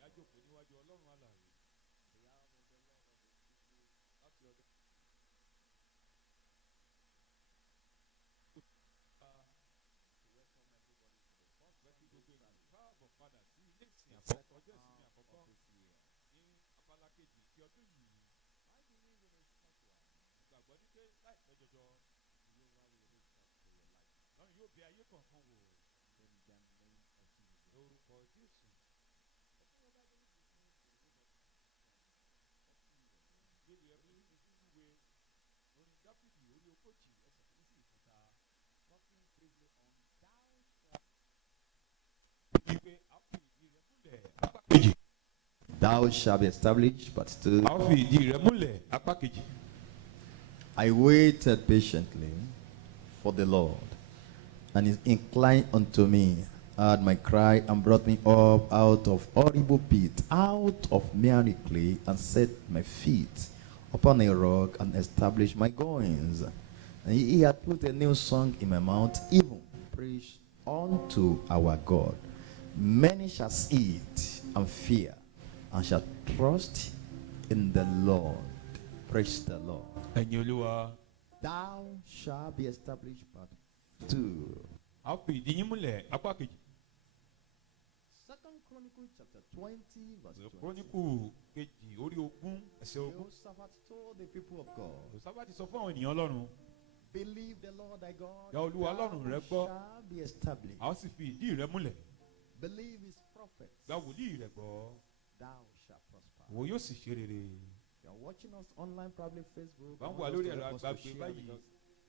Yájòkó níwájú Ọlọ́run alààyè. Láti ọ̀dọ̀ fẹ́ kí gbogbo ènìyàn káàbọ̀ padà sí ilé ìsìn àkọ́kọ́ ọjọ́ ìsinmi àkọ́kọ́ ní abala kejì ti ọdún yìí. Ìgbàgbọ́ ní pé láìpẹ́ jọjọ lọ́run yóò bẹ ayé kọ̀ọ̀kan wò lórúkọ Jésù. Gbèlè ẹ̀rú nínú ìwé orin Dáfídì orí ogójì ẹsẹ̀ kìíní sí ìkẹta. Ìpè àfi ìdí rẹ̀ múlẹ̀ apá kejì. Thou shalt be established, but still. A ó fi ìdí rẹ̀ múlẹ̀ apá kejì. I waited patiently for the Lord, and he inclined unto me, heard my cry, and brought me up out of horrible pit, out of miry clay, and set my feet upon a rock, and established my goings. And he had put a new song in my mouth, even praise unto our God. Many shall see it and fear, and shall trust in the Lord. Praise the Lord. Ẹ̀yin Olúwa. Thou shalt be established, but two. A ó fi ìdí yín múlẹ̀ apá kejì. Second Chronicles chapter 20 verse 20. Króníkù kejì orí ogún ẹsẹ̀ ogún. Jehoshaphat told the people of God, Jòsáfátì sọ fún àwọn ènìyàn Ọlọ́run. believe the Lord thy God, Gba Olúwa Ọlọ́run rẹ gbọ́. shall be established. A ó sì fi ìdí rẹ̀ múlẹ̀. Believe his prophets, Gba wòlíì rẹ̀ gbọ́. thou shalt prosper. Wo yóò sì ṣe rere. You are watching us online, probably Facebook. Bá ń I wà want us lórí to ẹ̀rọ help us to àgbàgbé share báyìí. because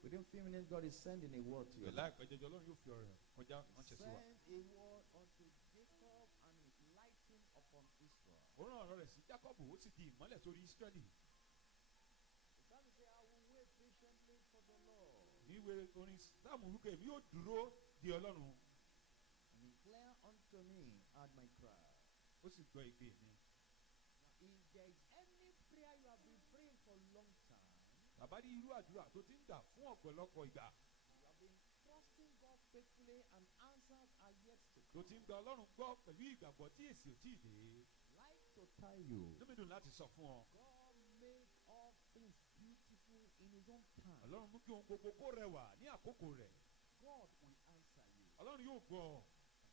within few minutes, God is sending a word to you. Láìpẹ́ jọjọ Ọlọ́run yóò fi ọ̀rọ̀ kọjá ránṣẹ́ sí wa. Send a word unto Jacob and his lighting upon Israel. Ó rán ọ̀rọ̀ rẹ̀ sí Jákọ́bù ó sì di ìmọ́lẹ̀ sórí Ísírẹ́lì. The psalmist says, I will wait patiently for the Lord. Níwèé orin Sáàmù wípé èmi yóò dúró di Ọlọ́run. And incline unto me at my cry. Ó sì gbọ́ igbe mi. Now, if there is any prayer you have been praying for a long time, Bàbá ní irú àdúrà tó ti ń gbà fún ọ̀pọ̀lọpọ̀ ìgbà. you have been trusting God faithfully and answers are yet to Tó come. ti ń gba Ọlọ́run gbọ́ pẹ̀lú ìgbàgbọ́ tí èsì ò tíì dé. Like to tell you, Inú mi dùn láti sọ fún ọ. God make all things beautiful in his own time. Ọlọ́run mú kí ohun gbogbo kó rẹwà ní àkókò rẹ̀. God will answer you. Ọlọ́run yóò gbọ́ ọ.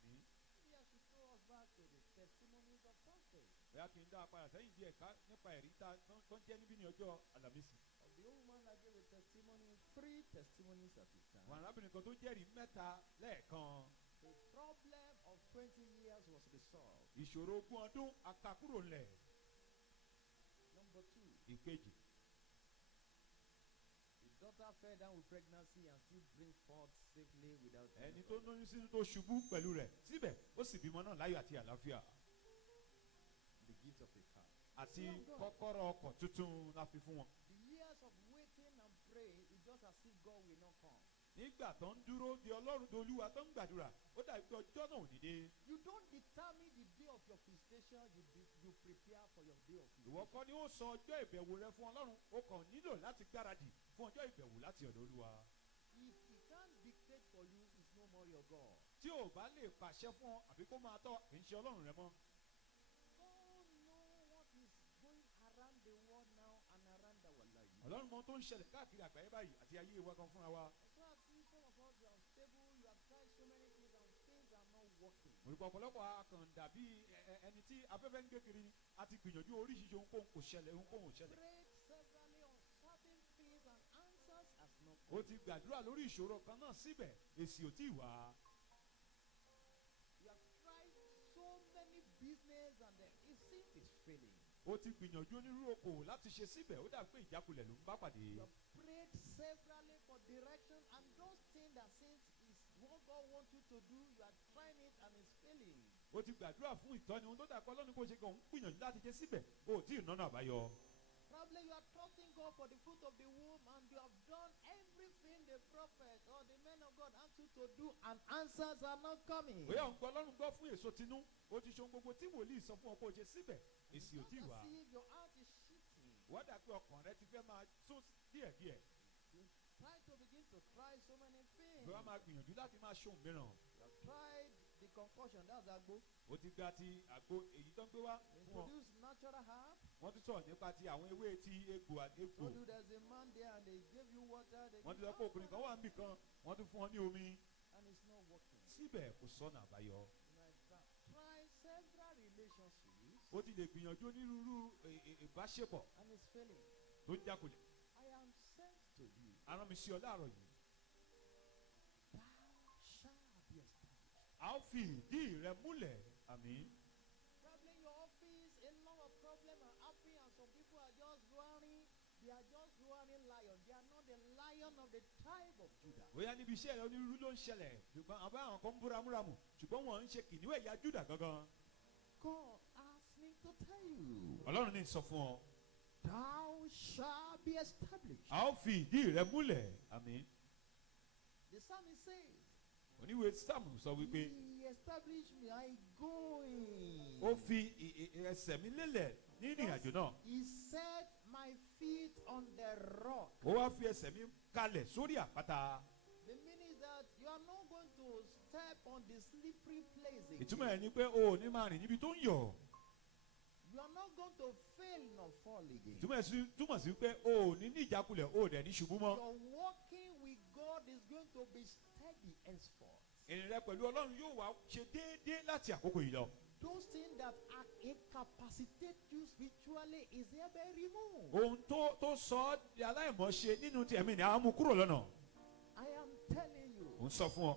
Àmín. Maybe I should throw us back to the testimonies of Thursday. Bóyá kí n dá a padà sẹ́yìn díẹ̀ ká nípa ẹ̀rí tó ń jẹ́ níbí ní ọjọ́ Àlàmísì. Of the old woman that gave a testimony, 3 testimonies at a time. Àwọn arábìnrin kan tó jẹ́rìí mẹ́ta lẹ́ẹ̀kan. The problem of 20 years was resolved. Ìṣòro ogún ọdún akakúrò ńlẹ̀. Number 2, Ìkejì. the daughter fell down with pregnancy and still bring forth safely without Ẹni tó lóyún sínú tó ṣubú pẹ̀lú rẹ̀ síbẹ̀ ó sì bímọ náà láyọ̀ àti àlàáfíà. the gift of a car. Àti kọ́kọ́rọ́ ọkọ̀ tuntun la fi fún wọn. The years of waiting and praying, it's just as if God will not come. Nígbà tó ń dúró di Ọlọ́run tó Olúwa tó ń gbàdúrà ó dàbí pé ọjọ́ náà ò ní dé. You don't determine the day of your visitation, you prepare for your day of Ìwọ visitation. kọ́ ni ó sọ ọjọ́ ìbẹ̀wò rẹ fún Ọlọ́run ó kàn nílò láti gbáradì fún ọjọ́ ìbẹ̀wò láti ọ̀dọ̀ Olúwa. If he can't dictate for you, it's no more your God. Tí ò bá lè pàṣẹ fún ọ àbí kó máa tọ́ kì í ṣe Ọlọ́run rẹ mọ́. God know what is going around the world now and around our life. Ọlọ́run mọ ohun tó ń ṣẹlẹ̀ káàkiri àgbáyé báyìí àti ayé wa kan fúnra wa. So I see some of us, you are unstable, you have tried so many things and things are not working. Òrùkọ ọ̀pọ̀lọpọ̀ akàndà bíi ẹni tí afẹ́fẹ́ ń gé kiri ni a ti gbìyànjú oríṣiríṣi ohunkóhun kò ṣẹlẹ̀ ohunkóhun ò ṣẹlẹ̀. Prayed severally on certain things and answers has not Ó come. ti gbàdúrà lórí ìṣòro kan náà síbẹ̀ èsì ò tíì wá. You have tried so many business and it seems it's failing. Ó ti gbìyànjú onírúurú okòwò láti ṣe síbẹ̀ ó dàbí pé ìjákulẹ̀ ló ń bá pàdé. You have prayed severally for direction and those things that seems is what God wants you to do, you are trying it and it's failing. Ó ti gbàdúrà fún ìtọ́ni ohun tó dàpọ̀ Ọlọ́run kò ṣe kàn ń gbìyànjú láti ṣe síbẹ̀ ó tí ì nọ́nà àbáyọ. Probably you are trusting God for the fruit of the womb and you have done everything the prophet or the men of God asked you to do and answers are not coming. Bóyá òun gbọ́ Ọlọ́run gbọ́ fún èso tinú ó ti ṣe ohun gbogbo tí wòlíì sọ fún ọ kó o ṣe síbẹ̀ èsì ò Just tíì as wá. if your heart is shifting. Wọ́n dà pé ọkàn rẹ ti fẹ́ máa sún díẹ̀díẹ̀. You try to begin to try so many things. Bóyá máa gbìyànjú láti máa ṣe ohun mìíràn. You have tried the concoction, that's agbo. ó ti gba ti àgbo èyí tó ń gbé wá fún ọ. Introduce natural herb. Wọ́n ti sọ̀rọ̀ nípa ti àwọn ewé ti egbò àti egbò. Told you there's a man there and they gave you water. They Wọ́n ti give sọ pé ọkùnrin kan wà níbì kan wọ́n ti fún ọ ní omi. and it's not working. Síbẹ̀ kò sọ́nà àbáyọ. Try several relationships Ó ti lè gbìyànjú onírúurú ìbáṣepọ̀ and it's failing. tó ń jákulẹ̀. I am sent to you. A rán mi sí ọ láàárọ̀ yìí. Thou shalt be established. A ó fi ìdí rẹ múlẹ̀. Àmín. Probably in your office, a lot of problems are happening, and some people are just roaring. They are just roaring lion. They are not the lion of the tribe of Judah. Bóyá níbi iṣẹ́ rẹ onírúurú ló ń ṣẹlẹ̀ ṣùgbọ́n àbá àwọn kan ń búra múramù ṣùgbọ́n wọ́n ń ṣe kìnìún ẹ̀yà Júdà gangan. God asked me to tell you, Ọlọ́run ní sọ fún ọ. thou shalt be established. A ó fi ìdí rẹ múlẹ̀. Àmín. The psalmist says, Oníwèé Sáàmù sọ wípé he established me, I going. ó fi ẹsẹ̀ mi lélẹ̀ ní ìrìn àjò náà. He set my feet on the rock. Ó wá fi ẹsẹ̀ mi kalẹ̀ sórí àpáta. The meaning is that you are not going to step on the slippery place again. Ìtumọ̀ ẹ̀ ni pé o ò ní máa rìn níbi tó ń yọ̀. You are not going to fail nor fall again. Túmọ̀ sí pé o ò ní ìjákulẹ̀ o ò dẹ̀ ní ṣubú mọ́. Your walking with God is going to be steady henceforth. Ìrìn rẹ pẹ̀lú Ọlọ́run yóò wá ṣe déédéé láti àkókò yìí lọ. Those things that incapacitate you spiritually is hereby removed. Ohun tó sọ ọ́ di aláìmọ̀ṣe nínú ti ẹ̀mí ni a mú kúrò lọ́nà. I am telling you, Ó ń sọ fún ọ.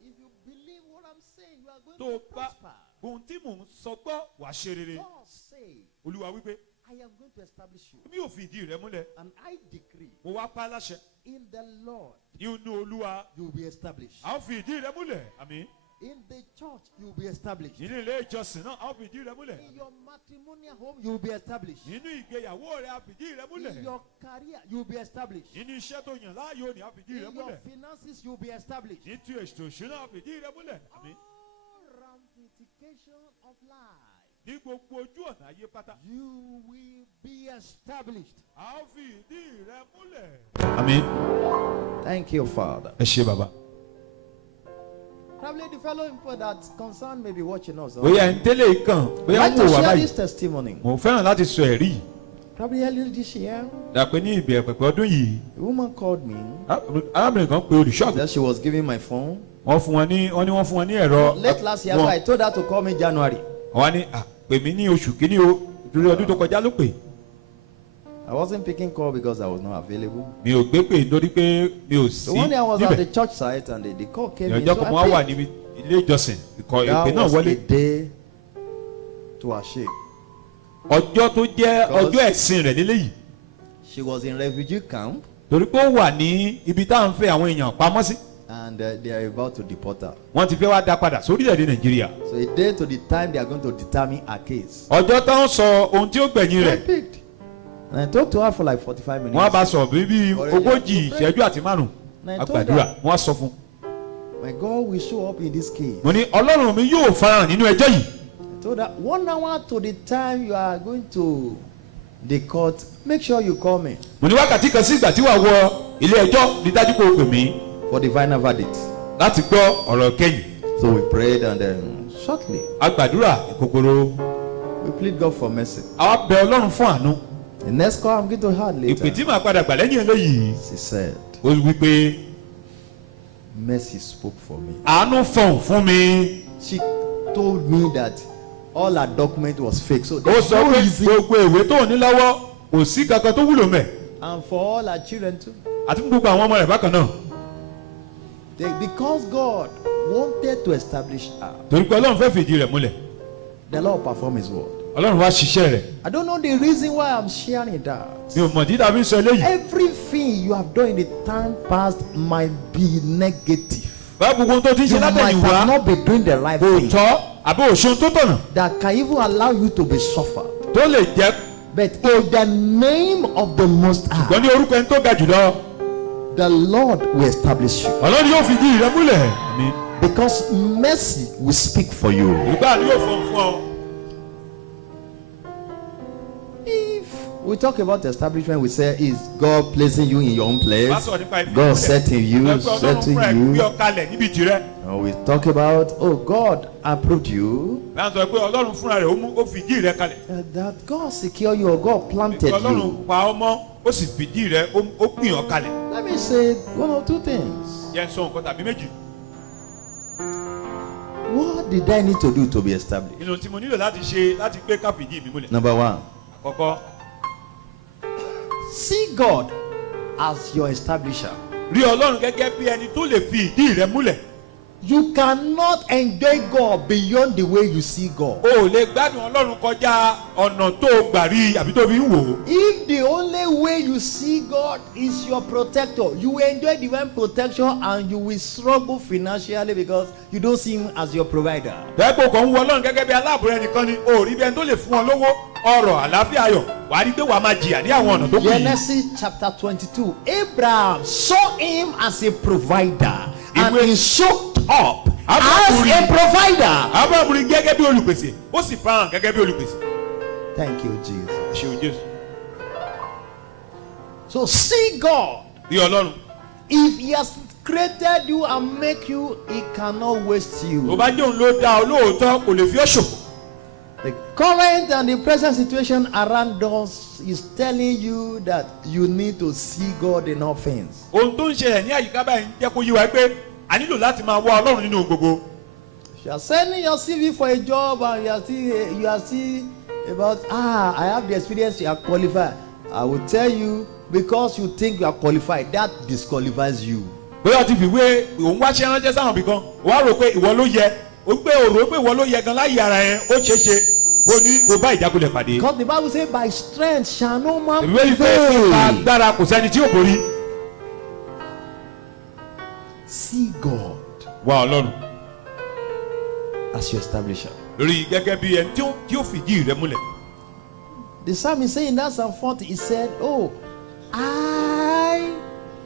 if you believe what I'm saying, you are going Tó to bá prosper. ohun tí mò ń sọ gbọ́ wàá ṣe rere. God say, Olúwa wípé I am going to establish you. mi ò fi ìdí rẹ múlẹ̀. And I decree, Mo wá pa á láṣẹ. in the Lord, Inú Olúwa you will be established. a ó fi ìdí rẹ múlẹ̀. Àmín. In the church, you will be established. Nínú ilé ìjọsìn náà a ó fi ìdí rẹ múlẹ̀. In your matrimonial home, you will be established. Nínú ìgbéyàwó rẹ a fi ìdí rẹ In múlẹ̀. your career, you will be established. Nínú iṣẹ́ tó yàn láàyò ni a fi ìdí rẹ In your múlẹ̀. finances, you will be established. Ní ti ètò ìṣúná a fi ìdí rẹ múlẹ̀. Àmín. All ramification of life, Ní gbogbo ojú ọ̀nà ayé pátá. you will be established. A ó fi ìdí rẹ múlẹ̀. Àmín. Thank you, Father. Ẹ ṣé bàbá. Probably the fellow people that concerned may be watching us. Bóyá ń tẹ́lẹ̀ kàn bóyá I'd ń like wò to wá share báyìí. this testimony. Mo fẹ́ràn láti sọ ẹ̀rí. Probably earlier this year, Dàpẹ́ ní ìbẹ̀rẹ̀ pẹ̀pẹ̀ ọdún yìí. a woman called me. Arábìnrin kan pe olùṣọ́ àgùntàn. That she was giving my phone. Wọ́n fún wọn ní ẹ̀rọ. Late last year, so I told her to call me January. Wọ́n ní pè mí ní oṣù kìíní o torí ọdún tó kọjá ló pè. I wasn't picking call because I was not available. Mi ò gbé pè nítorí pé mi ò sí So one day I was at the níbẹ̀. church site and the call came in. Ìyànjọ́ So kan mo wá wà I picked. níbi ilé ìjọsìn ìpè That náà was a wọlé. day to her shame. Ọjọ́ tó jẹ́ Because- ọjọ́ ẹ̀sìn rẹ̀ nílé yìí. She was in refugee camp Torí pé ó wà ní ibi tá à ń fẹ́ àwọn èèyàn pamọ́ sí. and they are about to deport her. Wọ́n ti fẹ́ wá dá padà sórílẹ̀-èdè Nàìjíríà. So a day to the time they are going to determine her case. Ọjọ́ tó ń sọ ohun tí ó gbẹ̀yìn So I rẹ̀. picked. And I talked to her for like 45 minutes. Wọ́n á bá sọ bíbí ogójì ìṣẹ́jú àti márùn-ún. And I A told gbàdúrà her, wọ́n á sọ fún. my God will show up in this case. Mo ní Ọlọ́run mi yóò farahàn nínú ẹjọ́ yìí. I told her 1 hour to the time you are going to the court, make sure you call me Mo ní wákàtí kan sí ìgbà tí wàá wọ ilé ẹjọ́ ní dájú pé o pè mí for the final verdict. láti gbọ́ ọ̀rọ̀ kẹ́yìn. So we prayed and then shortly A gbàdúrà ìkòkòrò. we plead God for mercy. Àwa bẹ Ọlọ́run fún àánú. The next call I'm going to have Ìpè later. tí màá padà gbà lẹ́yìn eléyìí. She said, Ó wí pé mercy spoke for me. àánú fọ̀hún fún mi. She told me that all her document was fake. So Ó there's sọ no pé reason. gbogbo ìwé tó ní lọ́wọ́ kò sí kankan tó wúlò mẹ́. And for all her children too. Àti fún gbogbo àwọn ọmọ rẹ̀ bákan náà. Because God wanted to establish her, Torí pé Ọlọ́run fẹ́ fìdí rẹ̀ múlẹ̀. the Lord performed his word. Ọlọ́run wá ṣiṣẹ́ rẹ̀. I don't know the reason why I'm sharing that. Mi ò mọ̀ dídá bí sọ eléyìí. Everything you have done in the time past might be negative. Báwo gbogbo ohun tó ti ń You ṣe might látẹ̀yìn wá have not been doing the right kò thing tọ́ àbí òṣùn tó tọ̀nà that can even allow you to be suffered. tó lè jẹ́ But in the name of the Most gbọ́n High, ní orúkọ ẹni tó ga jùlọ. the Lord will establish you. Ọlọ́run yóò fìdí rẹ̀ múlẹ̀. Àmín. Because mercy will speak for you. Ìgbà ni yóò fọ̀ fún ọ. If We talk about establishment. We say, is God placing you in your own place? Wá sọ̀rọ̀ nípa ìfìdí God múlẹ̀. setting you, Lọ́pẹ́ Ọlọ́run setting fúnra ẹ̀ gbé you. ọ kalẹ̀ níbi tirẹ̀. Or we talk about, oh, God approved you. Láti sọ pé Ọlọ́run fúnra rẹ̀ ó fìdí rẹ̀ kalẹ̀. That God secure you or God planted Ọlọ́run you. pa ọmọ ó sì fìdí rẹ̀ ó pín ọ kalẹ̀. Let me say one or two things. Yẹn sọ nǹkan tàbí méjì. What did I need to do to be established? Nínú tí mo nílò láti ṣe láti gbé ká fìdí mi múlẹ̀. Number one, Àkọ́kọ́, see God as your establisher. rí Ọlọ́run gẹ́gẹ́ bí ẹni tó lè fi ìdí rẹ̀ múlẹ̀. You cannot enjoy God beyond the way you see God. O ò lè gbádùn Ọlọ́run kọjá ọ̀nà tó gbà rí àbí tó fi ń wò ó. If the only way you see God is your protector, you will enjoy divine protection and you will struggle financially because you don't see Him as your provider. Dẹ́gbò kan ń wo Ọlọ́run gẹ́gẹ́ bí aláàbò rẹ̀ nìkan ni o ò rí bí ẹni tó lè fún ọ lówó ọrọ̀ àlàáfíà ayọ̀ wàá rí pé wàá máa jìyà ní àwọn ọ̀nà tó kù yìí. Genesis chapter 22. Abraham saw him as a provider and Ìwé- he showed up as Abraham- a provider. Ábúráhámù rí gẹ́gẹ́ bí olùpèsè ó sì farahàn gẹ́gẹ́ bí olùpèsè. Thank you, Jesus. Ṣeun Jésù. So see God. Rí Ọlọ́run. If He has created you and make you, He cannot waste Tó you. bá jẹ́ òun ló dá ọ lóòótọ́ kò lè fi ọ́ ṣòfò. The current and the present situation around us is telling you that you need to see God in all things. Ohun tó ń ṣẹlẹ̀ ní àyíká báyìí ń jẹ́ kó yé wa pé a nílò láti máa wá Ọlọ́run nínú ohun gbogbo. If you are sending your CV for a job and you are still about, I have the experience, you are qualified. I will tell you, because you think you are qualified, that disqualifies you. Bóyá o ti fi wé òun wá ṣe ránṣẹ́ sáwọn ibì kan wàá rò pé ìwọ ló yẹ o pé o rò pé ìwọ ló yẹ gan láyé ara yẹn ó ṣeé ṣe kó ní kó bá ìjákulẹ̀ pàdé. Because the Bible says, by strength shall no man Ìwé ni pé nípa prevail. agbára kò sẹ́ni tí yóò borí. See God Wá Ọlọ́run as your establisher. rí gẹ́gẹ́ bí ẹni tí ó fìdí rẹ̀ múlẹ̀. The psalmist saying in that Psalm 40, he said, oh, I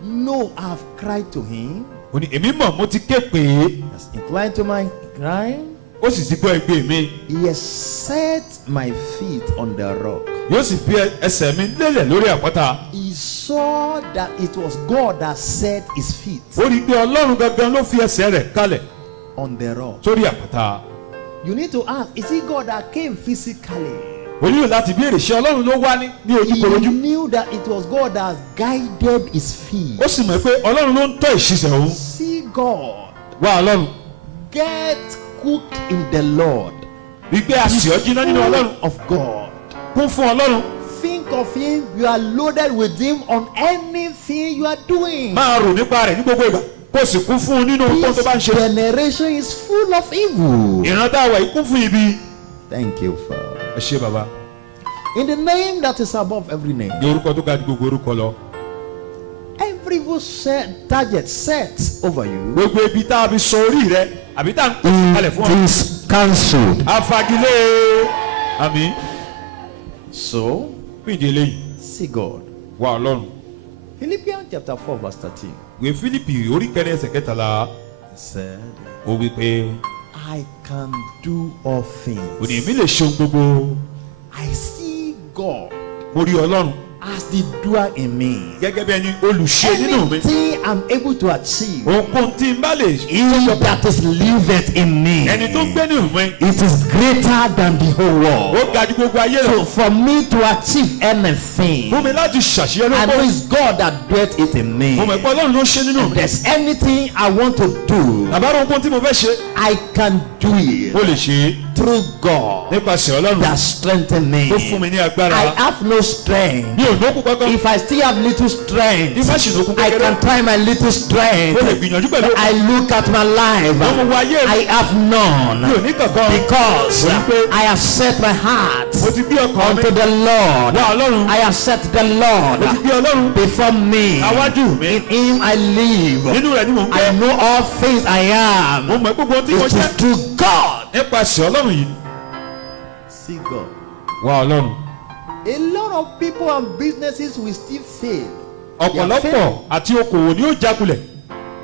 know I have cried to him. Ó ní èmi mọ̀ mo ti ké pè é He has inclined to my crying. ó sì ti gbọ́ ẹgbẹ́ mi He has set my feet on the rock. yóò sì fi ẹsẹ̀ mi lélẹ̀ lórí àpáta. He saw that it was God that set his feet Ó rí i pé Ọlọ́run gangan ló fi ẹsẹ̀ rẹ̀ kalẹ̀ on the rock. sórí àpáta. You need to ask, is it God that came physically? O nílò láti béèrè ṣé Ọlọ́run ló wá ní He ojúkorojú. knew that it was God that guided his feet. Ó sì mọ̀ pé Ọlọ́run ló ń tọ́ ìṣiṣẹ́ òun. See God. Wá Ọlọ́run Get cooked in the Lord. rí i pé a sì ọ́ jiná nínú Ọlọ́run. Of God. Kún fún Ọlọ́run. Think of Him. You are loaded with Him on anything you are doing. Máa rò nípa rẹ̀ ní gbogbo ìgbà kó sì kún fún un nínú ohun tó bá ń This ṣe. generation is full of evil. Ìran tá a wà yìí kún fún ibi. Thank you, Father. Ẹ ṣé bàbá. In the name that is above every name. Ní orúkọ tó ga ju gbogbo orúkọ lọ. Every evil target set over you Gbogbo ibi tá a fi sọ orí rẹ àbí tá a ń pèsè kalẹ̀ fún ọ. is cancelled. Afagilé àmì. So, Fún ìdí eléyìí, see God. wá Ọlọ́run. Philippians chapter 4 verse 13 Ìwé Fílípì orí kẹrin ẹsẹ̀ kẹtàlá said, ó wí pé I can do all òní things. èmi lè ṣe ohun gbogbo. I see God Mo rí Ọlọ́run as the doer in me. gẹ́gẹ́ bí ẹni olùṣe nínú mi. Anything I'm able to achieve, Ohunkóhun tí n bá lè He that is liveth in me, ẹni tó ń gbé nínú mi. it is greater than the whole world. Ó ga ju gbogbo ayé So lọ. for me to achieve anything, Fún mi láti ṣàṣeyọrí I know ọgbọ́n. it's God that doeth it in me. Mo mọ̀ pé Ọlọ́run ló ṣe nínú If mi. there's anything I want to do, Àbára ohunkóhun tí mo fẹ́ ṣe, I can do it mo lè ṣe é through God nípasẹ̀ Ọlọ́run that strengthens me. tó fún mi ní agbára. I have no strength. Mi ò lókun kankan. If I still have little Bí strength, má ṣì lókun I kékeré, can try my little strength. mo lè gbìyànjú pẹ̀lú But I look at my life, mo wo ayé mi. I have Mi ò none, ní kankan. because I have set my heart Mo ti gbé ọkàn mi. unto the Lord. Wá Ọlọ́run. I have set the Lord Mo ti gbé Ọlọ́run. before me. Awájú mi. In Him I live. Nínú rẹ̀ ni mò ń I gbé. know all things I Mo am. mọ̀ pé gbogbo ohun tí mo It jẹ́ is through God. nípasẹ̀ Ọlọ́run yìí. See God. Wá Ọlọ́run. A lot of people and businesses will still fail. Ọ̀pọ̀lọpọ̀ àti okòwò ni ó jákulẹ̀.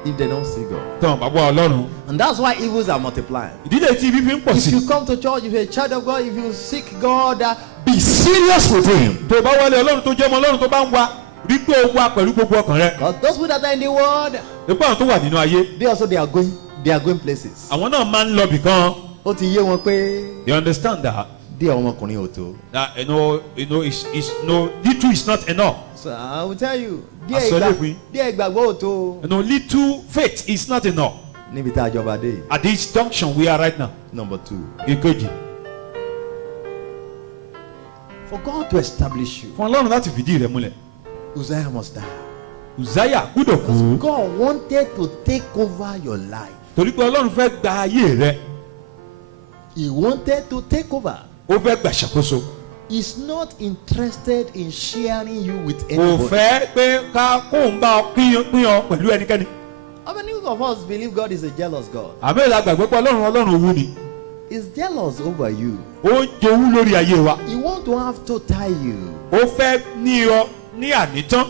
if they don't see God. tán bàbá ọlọ́run. And that's why evils are multiplying. ìdílé tí ibi fi ń pọ̀ If sí. you come to church, if you're a child of God, if you seek God, be serious with Him. tó bá wọlé ọlọ́run tó jẹ́ ọmọ ọlọ́run tó bá ń wá rí pé ó wá pẹ̀lú gbogbo ọkàn rẹ. Because those people that are in the world, nípa àwọn tó wà nínú ayé. they are going places. àwọn náà máa ń lọ bì kan. Ó ti yé wọn pé you understand that. díẹ̀ ọmọkùnrin ò tó. that it's little is not enough. So I will tell you, Àsọlé díẹ̀ ìgbàgbọ́ ò tó. Little faith is not enough. Níbi tá a jọba dé. at this junction we are right now. Number 2. ìkejì. For God to establish you, fún ọlọ́run láti fìdí rẹ̀ múlẹ̀. Uzziah must die. Uzziah gbúdọ̀ kú. God wanted to take over your life. torí pé ọlọ́run fẹ́ gba ayé rẹ. He wanted to take over. ó fẹ́ gbà ṣàkóso. He's not interested in sharing you with kò anybody. fẹ́ pé ká kóun bá ọ pín ọ pẹ̀lú ẹnikẹ́ni. How many of us believe God is a jealous God? àbẹ́rẹ́ la gbàgbé pé ọlọ́run owú ni. He's jealous over you. ó ń jowú lórí ayé wa. He wants to have total you. ó fẹ́ ní ọ ní ànítán.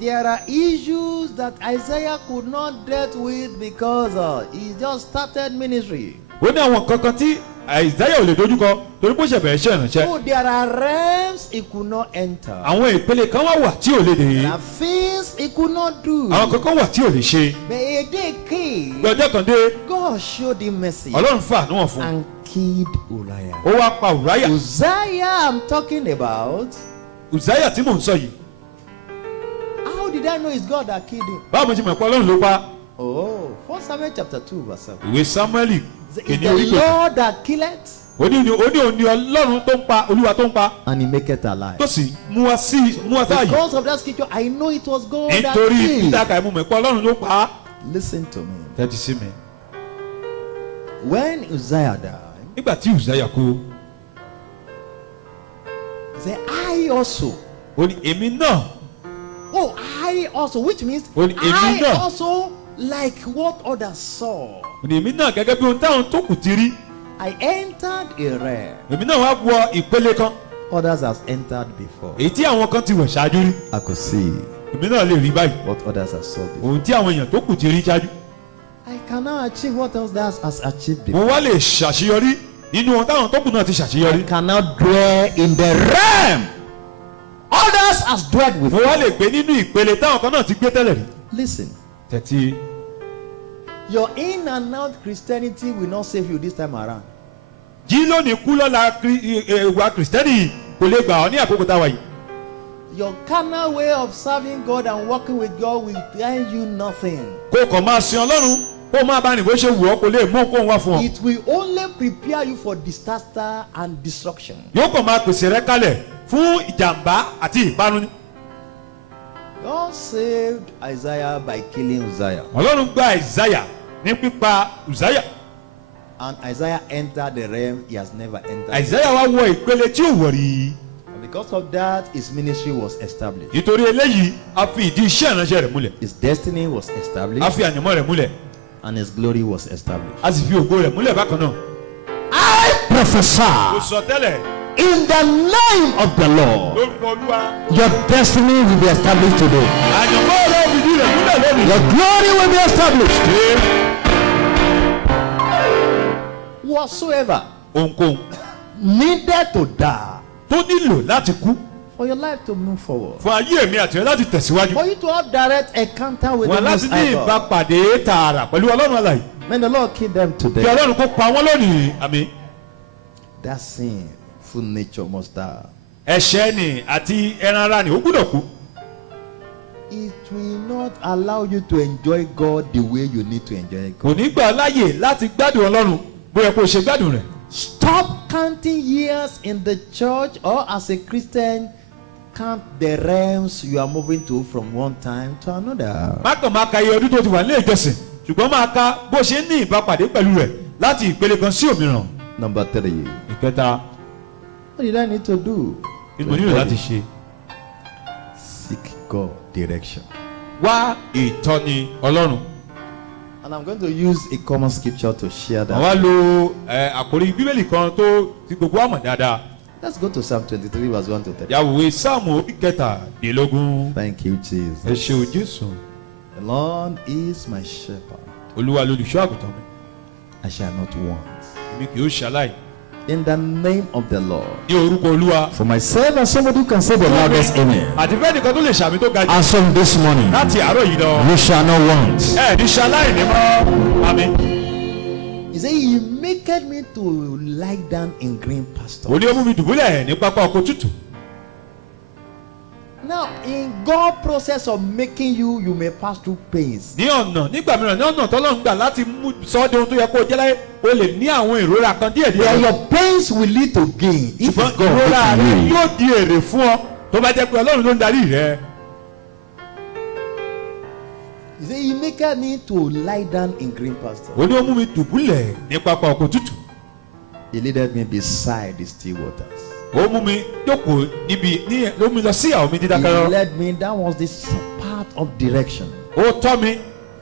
There are issues that Isaiah could not deal with because he just started ministry. ó ní àwọn kankan tí Isaiah ò lè dojúkọ torí pé ó ṣẹ̀bẹ̀rẹ̀ iṣẹ́ ìrànṣẹ́. So there are realms he could not enter. àwọn ìpele kan wá wà tí ò lè dè. There are things he could not do. àwọn kankan wà tí ò lè ṣe. But a day came. gbọ́dọ̀ kan dé. God showed him mercy ọlọ́run fà níwọ̀n fún un. and killed Uriah. ó wá pa Uriah. Uzziah I'm talking about. Uzziah tí mò ń sọ yìí. How did I know it's God that killed him? báwo mo ti mọ̀ pé ọlọ́run ló pa. Oh, 1 Samuel chapter 2 verse 7. ìwé Samuel It's kìíní the orí kejì. Lord that killeth ó ní òní ọlọ́run tó ń pa olúwa tó ń pa. and he maketh alive. tó sì mú wa sáàyè. Because of that scripture, I know it was God that nítorí killed. dídáka ìmú mọ̀ pé ọlọ́run ló pa á. Listen to me. tẹ́tí sí mi. When Uzziah died, nígbà tí Uzziah kú. he said, I also. ó ní èmi náà. Oh, I also, which means Ó ní, èmi I náà. also like what others saw. ó ní èmi náà gẹ́gẹ́ bí ohun táwọn tó kù ti rí. I entered a realm èmi náà wá wọ ìpele kan. others has entered before. èyí tí àwọn kan ti wọ̀ ṣáájú rí. I could see èmi náà lè rí báyìí. what others have saw before. ohun tí àwọn èèyàn tó kù ti rí ṣáájú. I can now achieve what others has achieved mo before. wá lè ṣàṣeyọrí nínú ohun táwọn tó kù náà ti I ṣàṣeyọrí. can now dwell in the realm others has dwelt with. mo wá lè gbé nínú ìpele táwọn kan náà ti gbé tẹ́lẹ̀ rí. Listen, tẹ̀tí. your in and out Christianity will not save you this time around. jí lónìí kú lọ́la ìwà kìrìsìtẹ́nì kò lè gbà ọ́ ní àkókò táwa yìí. Your carnal way of serving God and working with God will gain you nothing. kó kàn máa sin ọlọ́run kó máa bá ní bó ṣe wù ọ́ kó lè mú kó ń wá fún ọ. It will only prepare you for disaster and destruction. yóò kàn máa pèsè rẹ kalẹ̀ fún ìjàmbá àti ìparun. God saved Isaiah by killing Uzziah. ọlọ́run gba Isaiah ní pípa Uzziah. And Isaiah entered the realm he has never entered. Isaiah wá wọ ìpele tí ò wọ̀ rí. And because of that, his ministry was established. nítorí eléyìí a fi ìdí iṣẹ́ ìránṣẹ́ rẹ̀ múlẹ̀. His destiny was a established. fi àyànmọ́ rẹ̀ múlẹ̀. And his glory was established. a sì fi ògo rẹ̀ múlẹ̀ bákan náà. I ó prophesy sọ tẹ́lẹ̀ in the name of the Lord, lórúkọ olúwa. your destiny will be established today. àyànmọ́ rẹ̀ fìdí rẹ̀ múlẹ̀ lónìí. Your glory will be established. Whatsoever ohunkóhun needed to die tó nílò láti kú for your life to move forward, fún ayé mi àti rẹ láti tẹ̀síwájú. for you to have direct encounter with wọn the láti Most ní High God. ìbápàdé tààrà pẹ̀lú ọlọ́run alààyè. May the Lord keep them kí today. ọlọ́run kó pa wọ́n lónìí. àmín. That sin, full nature must die. ẹ̀ṣẹ̀ ni àti ẹran ara ni ó gbúdọ̀ kú. It will not allow you to enjoy God the way you need to enjoy kò God. ní gbà láàyè láti gbádùn ọlọ́run bóyá kó o ṣe gbádùn rẹ̀. Stop counting years in the church or as a Christian. Count the realms you are moving to from one time to another. má kàn máa ka iye ọdún tó ti wà nílé ìjọsìn ṣùgbọ́n máa ka bó ṣe ń ní ìbápàdé pẹ̀lú rẹ̀ láti ìpele kan sí òmíràn. Number 3. ìkẹta What did I need to do? kí ni mo nílò láti ṣe. Seek God direction. wá ìtọ́ni ọlọ́run. And I'm going to use a common scripture to share that. àwa lo àkórí bíbélì kan tó ti gbogbo àmọ̀ dáadáa. Let's go to Psalm 23 verse 1 to 3. yàwòwe sáàmù orí kẹtàdínlógún. Thank you, Jesus. ẹ ṣé o Jésù. The Lord is my shepherd. Olúwa lolùṣọ́ àgùntàn mi, I shall not want. èmi kì yóò ṣaláì. In the name of the Lord. Ní orúkọ Olúwa. For myself and somebody who can say the loudest amen. Àti fẹ́ẹ́ nìkan tó lè ṣàmì tó ga jù. As from this morning, Láti àárọ̀ yìí lọ. you shall not want. Ẹ ní ṣaláì ní mọ́. Àmín. He said, He maketh me to lie down in green pasture. Ó ní ó mú mi dùbúlẹ̀ ní pápá oko tútù. Now, in God's process of making you, you may pass through pains. Ní ọ̀nà nígbà mìíràn ní ọ̀nà tọ́lọ́run gbà láti mú sọ ọ́ di ohun tó yẹ kó o jẹ́ láyé o lè ní àwọn ìrora kan díẹ̀ And díẹ̀. your pains will lead to gain. If Ṣùgbọ́n it's God ìrora rẹ making you. yóò di èrè fún ọ tó bá jẹ́ pé Ọlọ́run ló ń darí rẹ. He said, He maketh me to lie down in green pasture. Ó ní ó mú mi dùbúlẹ̀ ní pápá oko tútù. He leadeth me beside the still waters. Ó mú mi jókòó níbi ní ló mú mi lọ sí àwọn mi He dídákẹ́rọ́. led me, that was the part of direction. Ó tọ́ mi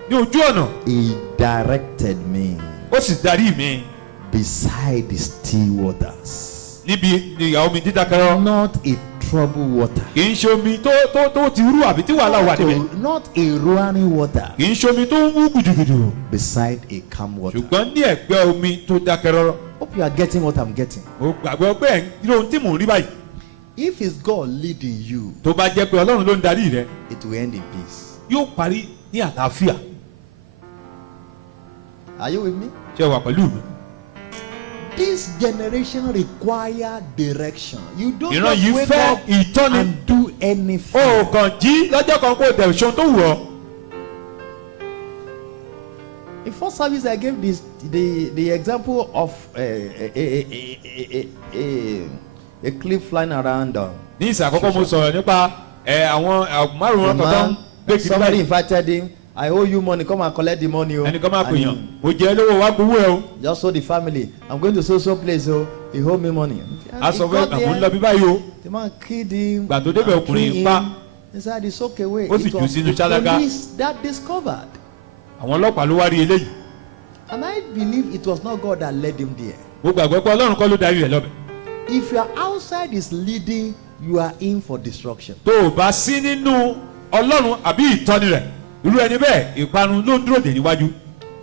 ní ojú ọ̀nà He directed me ó sì darí mi beside the still waters. níbi ní àwọn mi dídákẹ́rọ́. Not a troubled water. Kì í ṣe omi tó ti rú àbí tí wàhálà wà níbẹ̀. Not a roaring water. Kì í ṣe omi tó ń wú gùdùgùdù. Beside a calm water. Ṣùgbọ́n ní ẹ̀gbẹ́ omi tó dákẹ́ rọ́rọ́. Hope you are getting what I'm getting. Mo gbàgbọ́ pé ẹ̀ ń rí ohun tí mò ń rí báyìí. If it's God leading you, Tó bá jẹ́ pé Ọlọ́run ló ń darí rẹ, it will end in peace. yóò parí ní àlàáfíà. Are you with me? Ṣé ẹ wà pẹ̀lú mi? This generation require direction. You don't Ìran just yìí wake fẹ́ up ìtọ́ni. and do anything. O kàn jí lọ́jọ́ kan kó o dẹ̀ ṣohun tó wù ọ́. In first service, I gave the example of a cliff flying around. Ní ìsìn àkọ́kọ́ mo sọ̀rọ̀ nípa àwọn márùn-ún The ọkọ̀ tó ń man, gbé kiri somebody báyìí. invited him. I owe you money. Come and collect the money. Oh. Ẹnìkan máa And pè yàn. he Mo jẹ́ lówó wá gbowó ẹ o. just told the family, I'm going to so place. Oh, he owed me money. A He sọ pé got àmọ́ ń lọ there, bí báyìí o. the man killed him. Gbà tó débẹ̀ and ọkùnrin threw pa. him. He said, it's okay. Wait. Ó sì It jù was sínú the ṣáláńgá. police that discovered. Àwọn ọlọ́pàá ló wá rí eléyìí. And I believe it was not God that led him there. Mo gbàgbọ́ pé Ọlọ́run kọ́ ló darí rẹ̀ lọ́bẹ̀. If you are outside his leading, you are in for destruction. Tó o bá sí nínú Ọlọ́run àbí ìtọ́ni rẹ̀, irú ẹni bẹ́ẹ̀ ìparun ló ń dúró dè níwájú.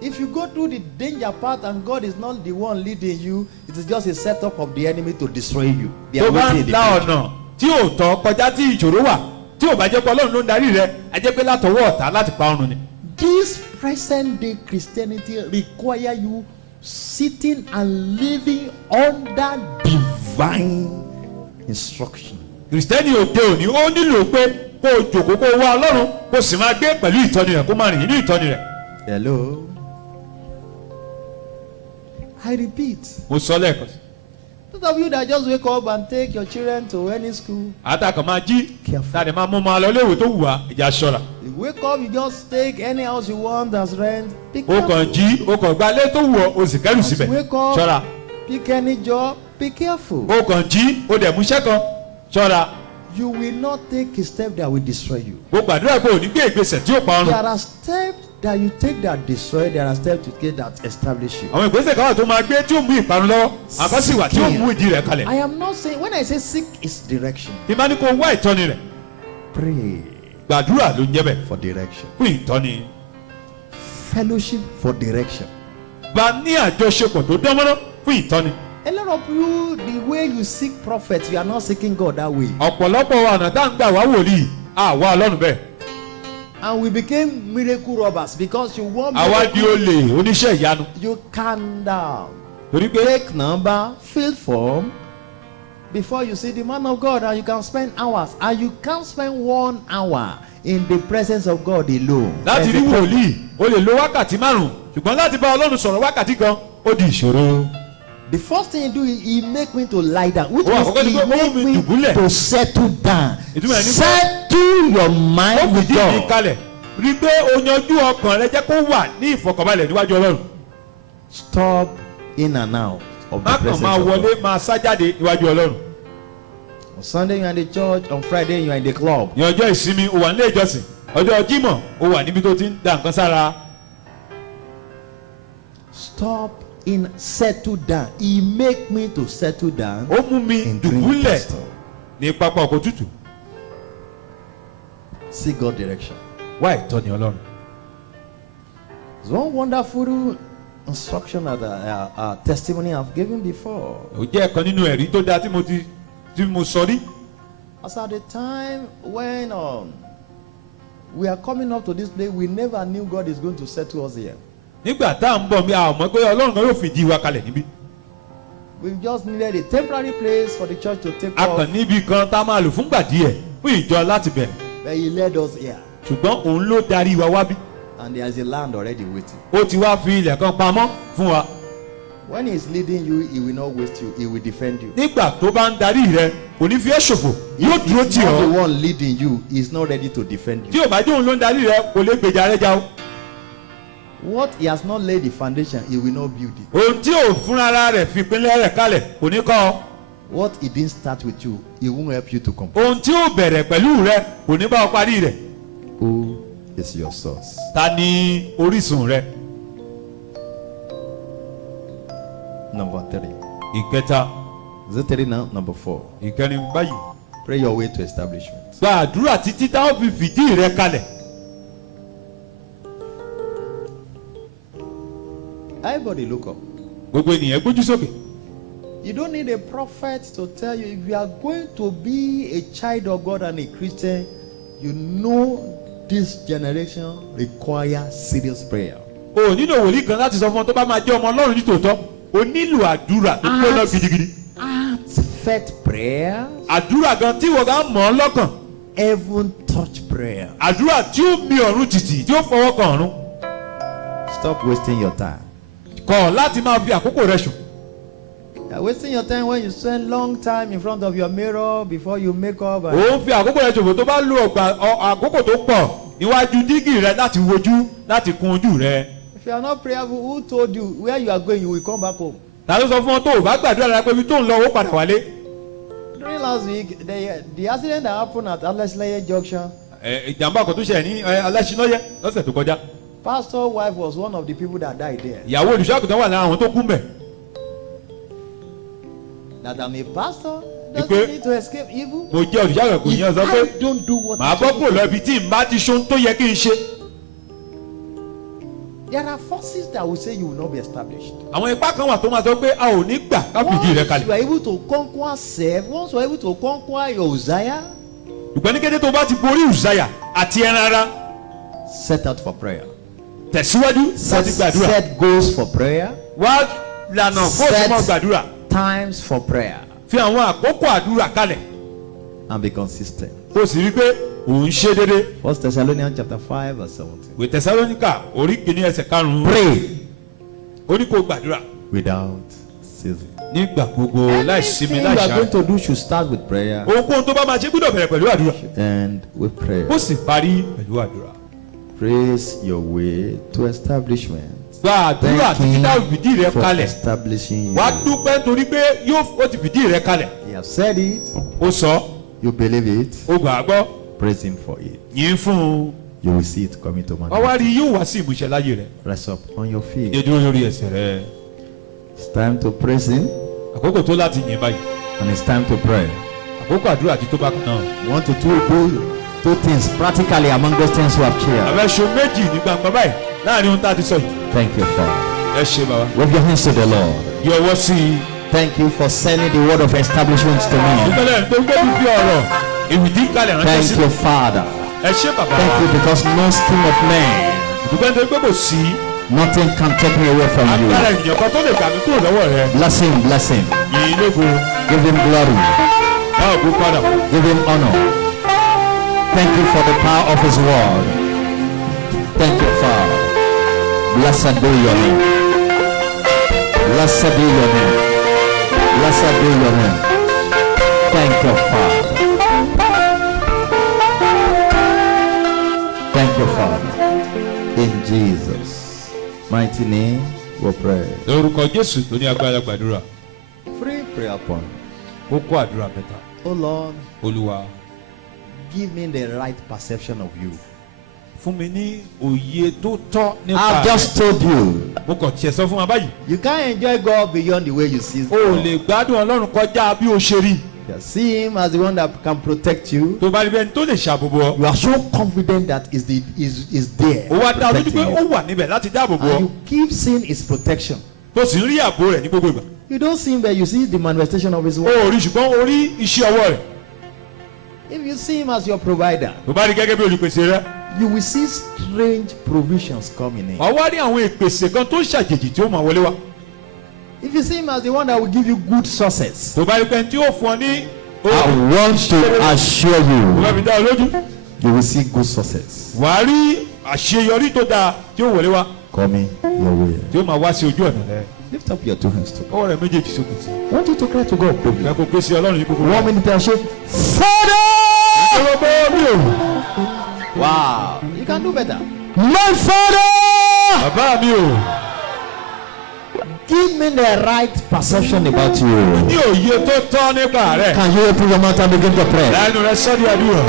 If you go through the danger part and God is not the one leading you, it is just a setup of the enemy to destroy you. They Tó are bá waiting ń in the la future. ọ̀nà tí ò tọ́ kọjá tí ìṣòro wà, tí ò bá jẹ́ pé Ọlọ́run ló ń darí rẹ̀, a jẹ́ pé látọwọ́ ọ̀tá láti pa ọrùn ni. This present day Christianity require you sitting and living under divine instruction. Kìrìsìtẹ́nì òde òní ó nílò pé kó o jòkó kó o wá Ọlọ́run kó o sì máa gbé pẹ̀lú ìtọ́ni rẹ̀ kó máa rìn nínú ìtọ́ni rẹ̀. Hello. I repeat. Mo sọ lẹ́ẹ̀kan sí. Those of you that just wake up and take your children to any school, Àtàkàn máa jí, Careful. tàdé máa mú ọmọ lọ léèwé tó wù wá, ìjà ṣọ́ra. you wake up, you just take any house you want as rent. Pick O kàn jí, o kàn gba ilé tó wù ọ́, o sì kẹ́rù As you síbẹ̀. wake up, Ṣọ́ra. pick any job. Be careful. O kàn jí, o dẹ̀ mú iṣẹ́ kan. Ṣọ́ra. You will not take a step that will destroy you. Mo gbàdúrà pé ò ní gbé ìgbésẹ̀ tí ó pa There ọrùn. are steps that you take that destroy. There are steps to take that establish you. Àwọn ìgbésẹ̀ kan wà tó máa gbé tí ó mú ìparun lọ́wọ́. Àkọ́ sì wà tí ó mú ìdí rẹ̀ kalẹ̀. I am not saying when I say seek is direction. Tí máa ní kó wá ìtọ́ni rẹ̀. Pray Gbàdúrà ló ń jẹ́ bẹ̀ for direction. fún ìtọ́ni. Fellowship for direction. Bá ní àjọṣepọ̀ tó dánmọ́rán fún ìtọ́ni. A lot of you, the way you seek prophets, you are not seeking God that way. Ọ̀pọ̀lọpọ̀ wa ọ̀nà tá à ń gbà wá wòlíì, àwa Ọlọ́run bẹ́ẹ̀. And we became miracle robbers because you want Àwa di miracle. olè oníṣẹ́ ìyanu. You calm down. Torí pé Take number, fill form before you see the man of God, and you can spend hours, and you can't spend 1 hour in the presence of God alone. láti rí wòlíì, o lè lo wákàtí márùn-ún. Ṣùgbọ́n láti bá Ọlọ́run sọ̀rọ̀ wákàtí kan, ó di ìṣòro. The first thing he do is he make me to lie down, which Oh, means àkọ́kọ́ ni he pé ó make mi me dùbúlẹ̀. to settle down. Ìtumọ̀ ẹ̀ ní pé- Settle your Ó mind with fìdí ìdí God. kalẹ̀. Rí i pé o yanjú ọkàn rẹ jẹ́ kó wà ní ìfọkànbalẹ̀ níwájú Ọlọ́run. Stop in and out of the Má kàn presence máa of God. wọlé máa sá jáde níwájú Ọlọ́run. On Sunday you are in the church, on Friday you are in the club. Ní ọjọ́ ìsinmi, o wà nílé ìjọsìn. Ọjọ́ Jímọ̀, o wà níbi tó ti ń da nǹkan sára. Stop in, settle down. He make me to settle down Ó mú mi in green dùbúlẹ̀ pasture. ní pápá ọkọ̀ tútù. Seek God direction. Wá ìtọ́ni Ọlọ́run. It's one wonderful instruction that testimony I've given before. ó jẹ́ ẹ̀kan nínú ẹ̀rí tó dáa tí mo sọ rí. As at the time when we are coming up to this place, we never knew God is going to settle us here. nígbà tá à ń bọ̀ mi a ò mọ̀ pé ọlọ́run kan yóò fìdí wa kalẹ̀ níbí. We just needed a temporary place for the church to take a off. kàn níbi kan tá a máa lò fúngbà díẹ̀ fún ìjọ láti bẹ̀rẹ̀. But he led us here. ṣùgbọ́n òun ló darí wa wá bí. And there is a land already waiting. ó ti wá fi ilẹ̀ kan pamọ́ fún wa. When he is leading you, he will not waste you. He will defend you. nígbà tó bá ń darí rẹ kò ní fi ẹ́ ṣòfò yóò dúró If tì he's not ọ́. the one leading you, he is not ready to defend tí you. ò bá jẹ́ òun ló ń darí rẹ kò lè gbèjà rẹ já o. What he has not laid the foundation, he will not build it. ohun tí ò fúnra rẹ̀ fi ìpínlẹ̀ rẹ̀ kalẹ̀ kò ní kọ́ ọ. What he didn't start with you, he won't help you to complete. ohun tí ò bẹ̀rẹ̀ pẹ̀lú rẹ kò ní bá ọ parí rẹ̀. Who is your source? ta ni orísun rẹ. Number 3. ìkẹta Is it 3 now? Number 4. ìkẹrin báyìí. Pray your way to establishment. gba àdúrà títí tá ó fi fìdí rẹ kalẹ̀. Everybody look up. gbogbo ènìyàn gbójú sókè. You don't need a prophet to tell you if you are going to be a child of God and a Christian, you know this generation requires serious prayer. o ò nílò wòlíì kan láti sọ fún ọ tó bá máa jẹ́ ọmọ ọlọ́run nítòótọ́ o nílò àdúrà tó gbóná gidigidi. Heartfelt prayer, àdúrà gan tí wọ́n bá mọ̀ ọ́ lọ́kàn. heaven touch prayer. àdúrà tí ó mi ọ̀run tìtì tí ó fọwọ́ kan ọ̀run. Stop wasting your time. kọ̀ láti máa fi àkókò rẹ ṣùn. You are wasting your time when you spend long time in front of your mirror before you make up. And ó ń fi àkókò rẹ ṣòfò tó bá lo àkókò tó pọ̀ níwájú dígì rẹ láti wojú láti kun ojú rẹ. if you are not prayerful, who told you where you are going, you will come back home? ta ló sọ fún ọ tó o bá gbàdúrà rẹ pé ibi tó ń lọ ó padà wálé. During last week, the accident that happened at Alesleye Junction, ìjàmbá kan tó ṣẹlẹ̀ ní aláṣinọ́yẹ lọ́sẹ̀ tó kọjá. pastor's wife was one of the people that died there. ìyàwó olùṣọ́àgùtàn wà lára àwọn tó kú mbẹ̀. That I'm a pastor Ipe- doesn't need to escape evil. mo jẹ́ olùṣọ́àgùtàn kò yẹn sọ pé I don't do what màá I'm bọ́ supposed kúrò to lọ ibi tí n bá ti ṣohun tó yẹ kí n ṣe. do. There are forces that will say you will not be established. àwọn ipá kan wà tó máa sọ pé a ò ní gbà ká fìdí rẹ Once kalẹ̀. you are able to conquer self, once you are able to conquer your Uzziah, ṣùgbọ́n ní kété tó bá ti borí Uzziah àti ẹran ara set out for prayer. tẹ̀síwájú láti gbàdúrà. Set goals for prayer, wá lànà fún òṣùmọ̀ gbàdúrà. times for prayer, fi àwọn àkókò àdúrà kalẹ̀. and be consistent. ó sì rí i pé òun ṣe déédéé. 1 Thessalonians chapter 5 verse 17. ìwé Tẹsalóníkà orí kìíní ẹsẹ̀ karùn-ún. Pray ó ní kó gbàdúrà without ceasing. nígbà gbogbo láìsinmi Anything you are going láìsàárẹ̀. to do should start with prayer ohunkóhun tó bá máa ṣe gbọ́dọ̀ bẹ̀rẹ̀ pẹ̀lú àdúrà. and with prayer. ó sì parí pẹ̀lú àdúrà. Praise your way to establishment. gba àdúrà Thank títí táwọn him fìdí rẹ for kalẹ̀. establishing wàá you. dúpẹ́ nítorí pé ó ti fìdí rẹ kalẹ̀. He has said it. ó sọ You believe it. ó gbà á gbọ́ Praise him for it. yìí fún un. You will see it coming to wá wá manifest. rí yóò wá sí ìmúṣẹ láyé rẹ. Rise up on your feet. dé dúró lórí ẹsẹ̀ rẹ. It's time to praise him àkókò tó láti yìn báyìí. and it's time to pray. àkókò àdúrà ti tó bákan náà. We want to do two things practically among those things we have shared. àbẹ̀ṣọ méjì ní gbangba báyìí láàrin ohun tá a ti sọ yìí. Thank you, Father. ẹ ṣe bàbá. Wave your hands to the Lord. yọ ọwọ́ sí i. Thank you for sending the word of establishment to me. ìpínlẹ̀ tó gbé fífi ọ̀rọ̀ ìwìdí kalẹ̀ ránṣẹ́ Thank sí you, mi. Father. ẹ ṣe bàbá. Thank you because no scheme of man, ìdúpẹ́ nítorí pé kò sí nothing can take me away from agbára you. ènìyàn kan tó lè gbà mí kúrò lọ́wọ́ rẹ. Bless him, bless him. yìí lógo Give him glory. báwo kó padà. Give him honor. Thank you for the power of his word. Thank you, Father. Blessed be your name. Blessed be your name. Blessed be your name. Thank you, Father. Thank you, Father. In Jesus' mighty name, we pray. lórúkọ Jésù tó ní agbára gbàdúrà. 3 prayer points. ó kó àdúrà mẹ́ta. Oh Lord, olúwa give me the right perception of you. fún mi ní òye tó tọ́ nípa I've just told you, mo kàn tiẹ̀ sọ fún wa báyìí. you can't enjoy God beyond the way you see o ò God. lè gbádùn Ọlọ́run kọjá bí o ṣe rí. You see him as the one that can protect you. tó bá rí bẹ́ẹ̀ tó lè ṣàbòbò ọ. You are so confident that is there. ó wá dá lójú pé protecting ó you. wà níbẹ̀ láti dáàbò bò And ọ. you keep seeing his protection. tó sì ń rí ààbò rẹ̀ ní gbogbo ìgbà. You don't see him, but you see the manifestation of his ó word. rí ṣùgbọ́n ó rí iṣẹ́ ọwọ́ rẹ̀. If you see him as your provider, tó bá rí gẹ́gẹ́ bí olùpèsè rẹ̀. you will see strange provisions coming in. wàá wá rí àwọn ìpèsè kan tó ṣàjèjì tí ó máa wọlé wá. If you see him as the one that will give you good sources, tó bá rí pé tí ó fún ọ ní. I want to assure tó you, bá fi dá ọ lójú. you will see good sources wàá rí àṣeyọrí tó dáa tí ó wọlé wá. coming your way. tí ó máa wá sí ojú ọ̀nà rẹ̀. Lift up your two hands to God. ọwọ́ rẹ̀ méjèèjì sókè sí. I want you to cry to God. ìgbà kò ké sí ọlọ́run ní gbogbo. 1 minute and say, Father! Wow, you can do better. My Father! bàbá mi ò. Give me the right perception about you. ní òye tó tọ́ nípa rẹ̀. Can you open your mouth and begin to pray? lẹ́nu rẹ̀ sọ́dí àdúrà.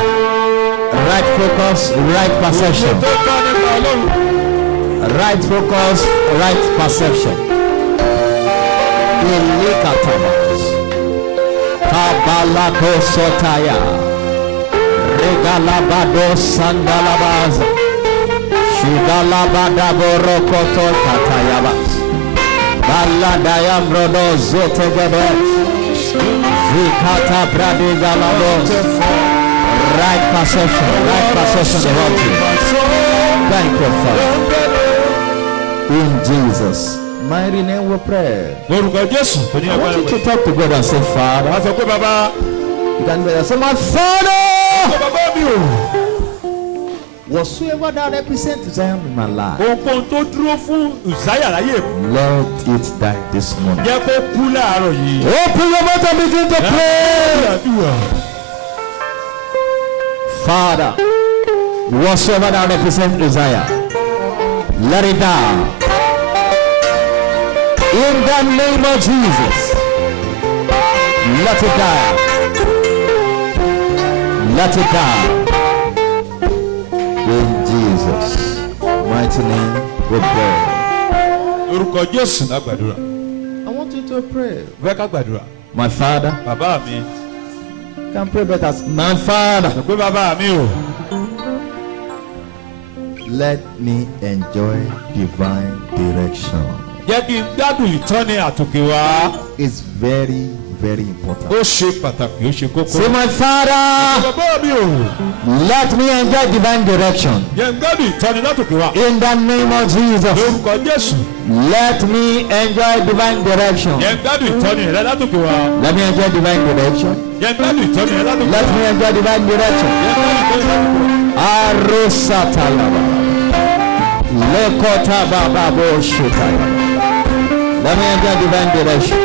Right focus, right òye perception. tó tọ́ nípa ọlọ́run. Right focus, right perception. Ilikatabas. Kabalako sotaya. Regalabado sandalabaz. Shigalabada borokoto katayabas. Baladayam rodo zotegebe. Zikata bradigalabos. Right perception about you. Thank you, Father. In Jesus' mighty name we pray. lórúkọ jésù tó ní I want agbára you to pẹ̀. talk to God and say, Father. wàá sọ pé bàbá. You can better say, my Father. sọ bàbá mi ò. Whatsoever that represents Zion in my life, ohunkóhun tó dúró fún ìsáyà láyé mi. let it die this morning. jẹ́ kó kú láàárọ̀ yìí. Open your mouth and begin to pray. àdúrà. Father, whatsoever that represents Isaiah, let it die. In the name of Jesus, let it die. Let it die. In Jesus' mighty name, we pray. lórúkọ jésù náà gbàdúrà. I want you to pray. fẹ́ ká gbàdúrà. My Father, bàbá mi. can pray better. My Father, sọ pé bàbá mi ò. let me enjoy divine direction. jẹ́ kí n gbádùn ìtọ́ni àtòkè wá. It's very, very important. ó ṣe pàtàkì ó ṣe kókó. Say, my Father, bàbá mi ò. let me enjoy divine direction. jẹ́ n gbádùn ìtọ́ni látòkè wá. In the name of Jesus, lórúkọ jésù. let me enjoy divine direction. jẹ́ n gbádùn ìtọ́ni rẹ látòkè wá. Let me enjoy divine direction. jẹ́ n gbádùn ìtọ́ni rẹ látòkè wá. Let me enjoy divine direction. jẹ́ n gbádùn ìtọ́ni látòkè wá. Arusatalaba. Lekota baba boshitaya. Let me enjoy divine direction.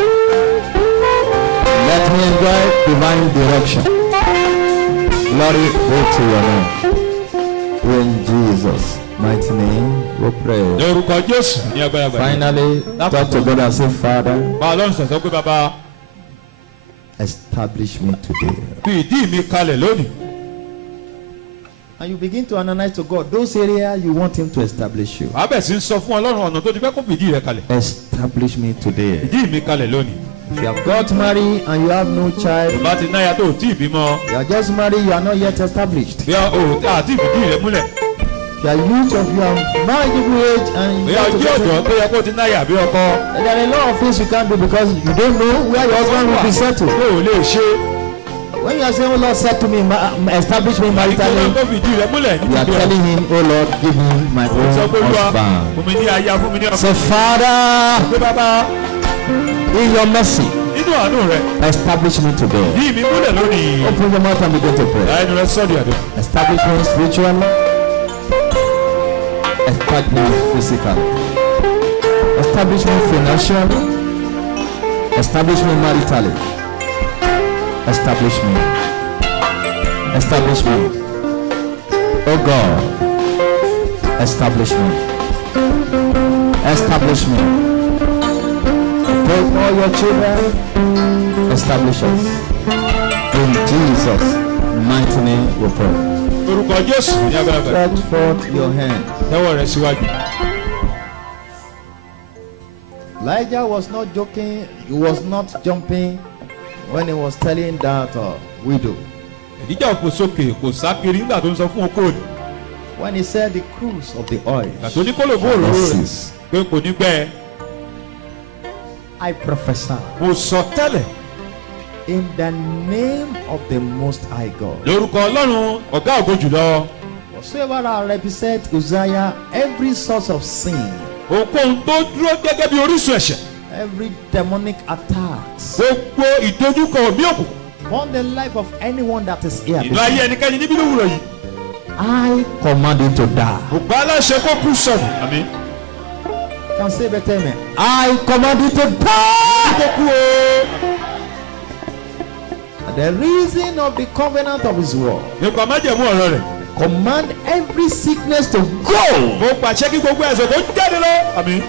Let me enjoy divine direction. Glory be to your name. In Jesus' mighty name, we pray. lórúkọ jésù ní agbára gbàdúrà. Finally, talk to God and say, Father, bá ọlọ́run sọ̀tọ́ pé bàbá establish me today. fi ìdí mi kalẹ̀ lónìí. And you begin to analyze to God those areas you want Him to establish you. wàá bẹ̀ sí ń sọ fún ọlọ́run ọ̀nà tó ti fẹ́ kó fìdí rẹ kalẹ̀. Establish me today. ìdí mi kalẹ̀ lónìí. If you have got married and you have no child, bá ti náya tó tí ì bímọ. you are just married, you are not yet established. bí o àti ìfìdí rẹ múlẹ̀. If you are youth of your marriageable age and bí you o want to jí get ọ̀dọ́ it, tó yẹ kó ti náya bí ọkọ. there are a lot of things you can't do because you don't know where your husband will be settled. tó o lè ṣe. When you are saying, oh Lord, settle me, establish me ìkọ́nà maritally, tó fìdí rẹ múlẹ̀ ní you are tìbí rẹ. telling him, oh Lord, give me my sọ own pé olúwa husband. fún mi ní aya fún mi ní ọkọ. Say, Father, pé bàbá in your mercy, nínú àánú rẹ establish me today. ìdí mi múlẹ̀ lónìí. Open your mouth and begin to pray. ẹnu rẹ sọ́ọ̀dì àdó. Establish me spiritually, establish me physically, establish me financially, establish me maritally, establish me, oh God, establish me, take all your children, establish us, in Jesus' mighty name we pray. orúkọ jésù ní agbára gbàdúrà. Stretch forth your hand. tẹ́wọ́ rẹ síwájú. Elijah was not joking, he was not jumping when he was telling that widow, Èdíjà òfò sókè kò sá kiri nígbà tó ń sọ fún okó ni. when he said the cruise of the oil, Ìgbà tó ní kó lò bó òróró rẹ̀ pé kò ní gbẹ. I prophesy Mo sọ tẹ́lẹ̀ in the name of the Most High God. lórúkọ Ọlọ́run ọ̀gá ògo jùlọ. Whatsoever I represent Uzziah, every source of sin, Ohunkóhun tó dúró gẹ́gẹ́ bí orísun ẹ̀ṣẹ̀. every demonic attacks Gbogbo ìdojúkọ òbí òkùnkùn. upon the life of anyone that is here, Inú ayé ẹnikẹ́ni níbí lówùrọ̀ yìí. I command you to die. Mo gbà á láṣẹ kó kú sọ̀rọ̀. Àmín. Can say better amen. I command you to die. Kó kú o. The reason of the covenant of his word. Nípa májẹ̀mú ọ̀rọ̀ rẹ̀. Command every sickness to go. Mo pàṣẹ kí gbogbo ẹ̀sọ̀ kó jáde lọ. Àmín.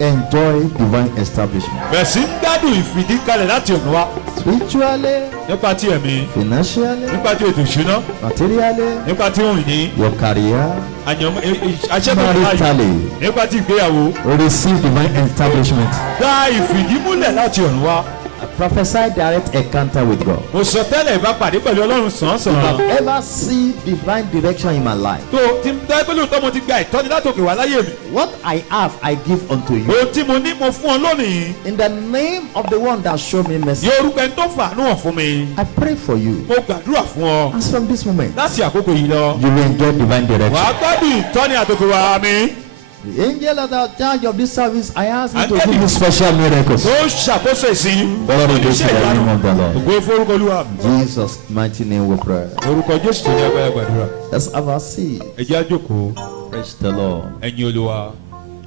Enjoy divine establishment. Bẹ̀rẹ̀ sí gbádùn ìfìdíkalẹ̀ láti ọ̀nà wa. Spiritually, Nípa ti ẹ̀mí. financially, Nípa ti ètò ìṣúná. materially, Nípa ti ohun ìní. your career, Aṣẹ́gun láàyè. maritally. Nípa ti ìgbéyàwó. Receive divine establishment. Dá ìfìdímúlẹ̀ láti ọ̀run wá. I prophesy direct encounter with God. Mo sọ tẹ́lẹ̀ ìbápàdé pẹ̀lú Ọlọ́run sàn-án. If I've ever seen divine direction in my life, Tó ti ń dá pẹ̀lú tó mo ti gba ìtọ́ni látòkè wá láyé mi. what I have, I give unto you. Ohun tí mo ní mo fún ọ lónìí. In the name of the one that showed me mercy, Ní orúkọ ẹni tó fàánú hàn fún mi. I pray for you. Mo gbàdúrà fún ọ. As from this moment, Láti àkókò yìí lọ. you will enjoy divine direction. Wàá gbádùn ìtọ́ni àtòkè wá mi. The angel that are charge of this service, I ask you to Angel- give you special miracles. Tó ṣàkóso ìsìn. Glory be to the name of the Lord. Ògo ìforúkọ Olúwa. Jesus' mighty name we pray. Orúkọ Jésù tó ní agbára gbàdúrà. Let's have our seat. Ẹ jẹ́ á jókòó. Praise the Lord. Ẹ̀yin Olúwa.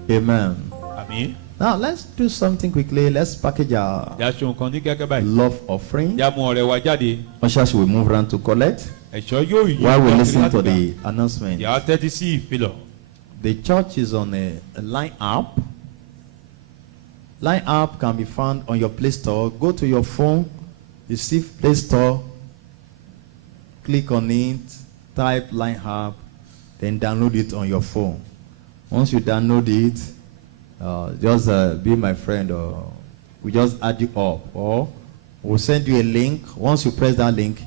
Amen. Àmín. Now let's do something quickly. Let's package our Ìyá aṣọ nǹkan ní kẹ́kẹ́ báyìí. love offering. Ìyá mú ọrẹ wa jáde. Ushers will move around to collect Ẹ̀ṣọ́ yóò yí. while we ọkùnrin listen láti to gbà. the announcement. Ìyá tẹ́tí sí ìfilọ̀. The church is on a Line app. Line app can be found on your Play Store. Go to your phone, you see Play Store, click on it, type Line app, then download it on your phone. Once you download it, just be my friend, or we just add you up, or we'll send you a link. Once you press that link,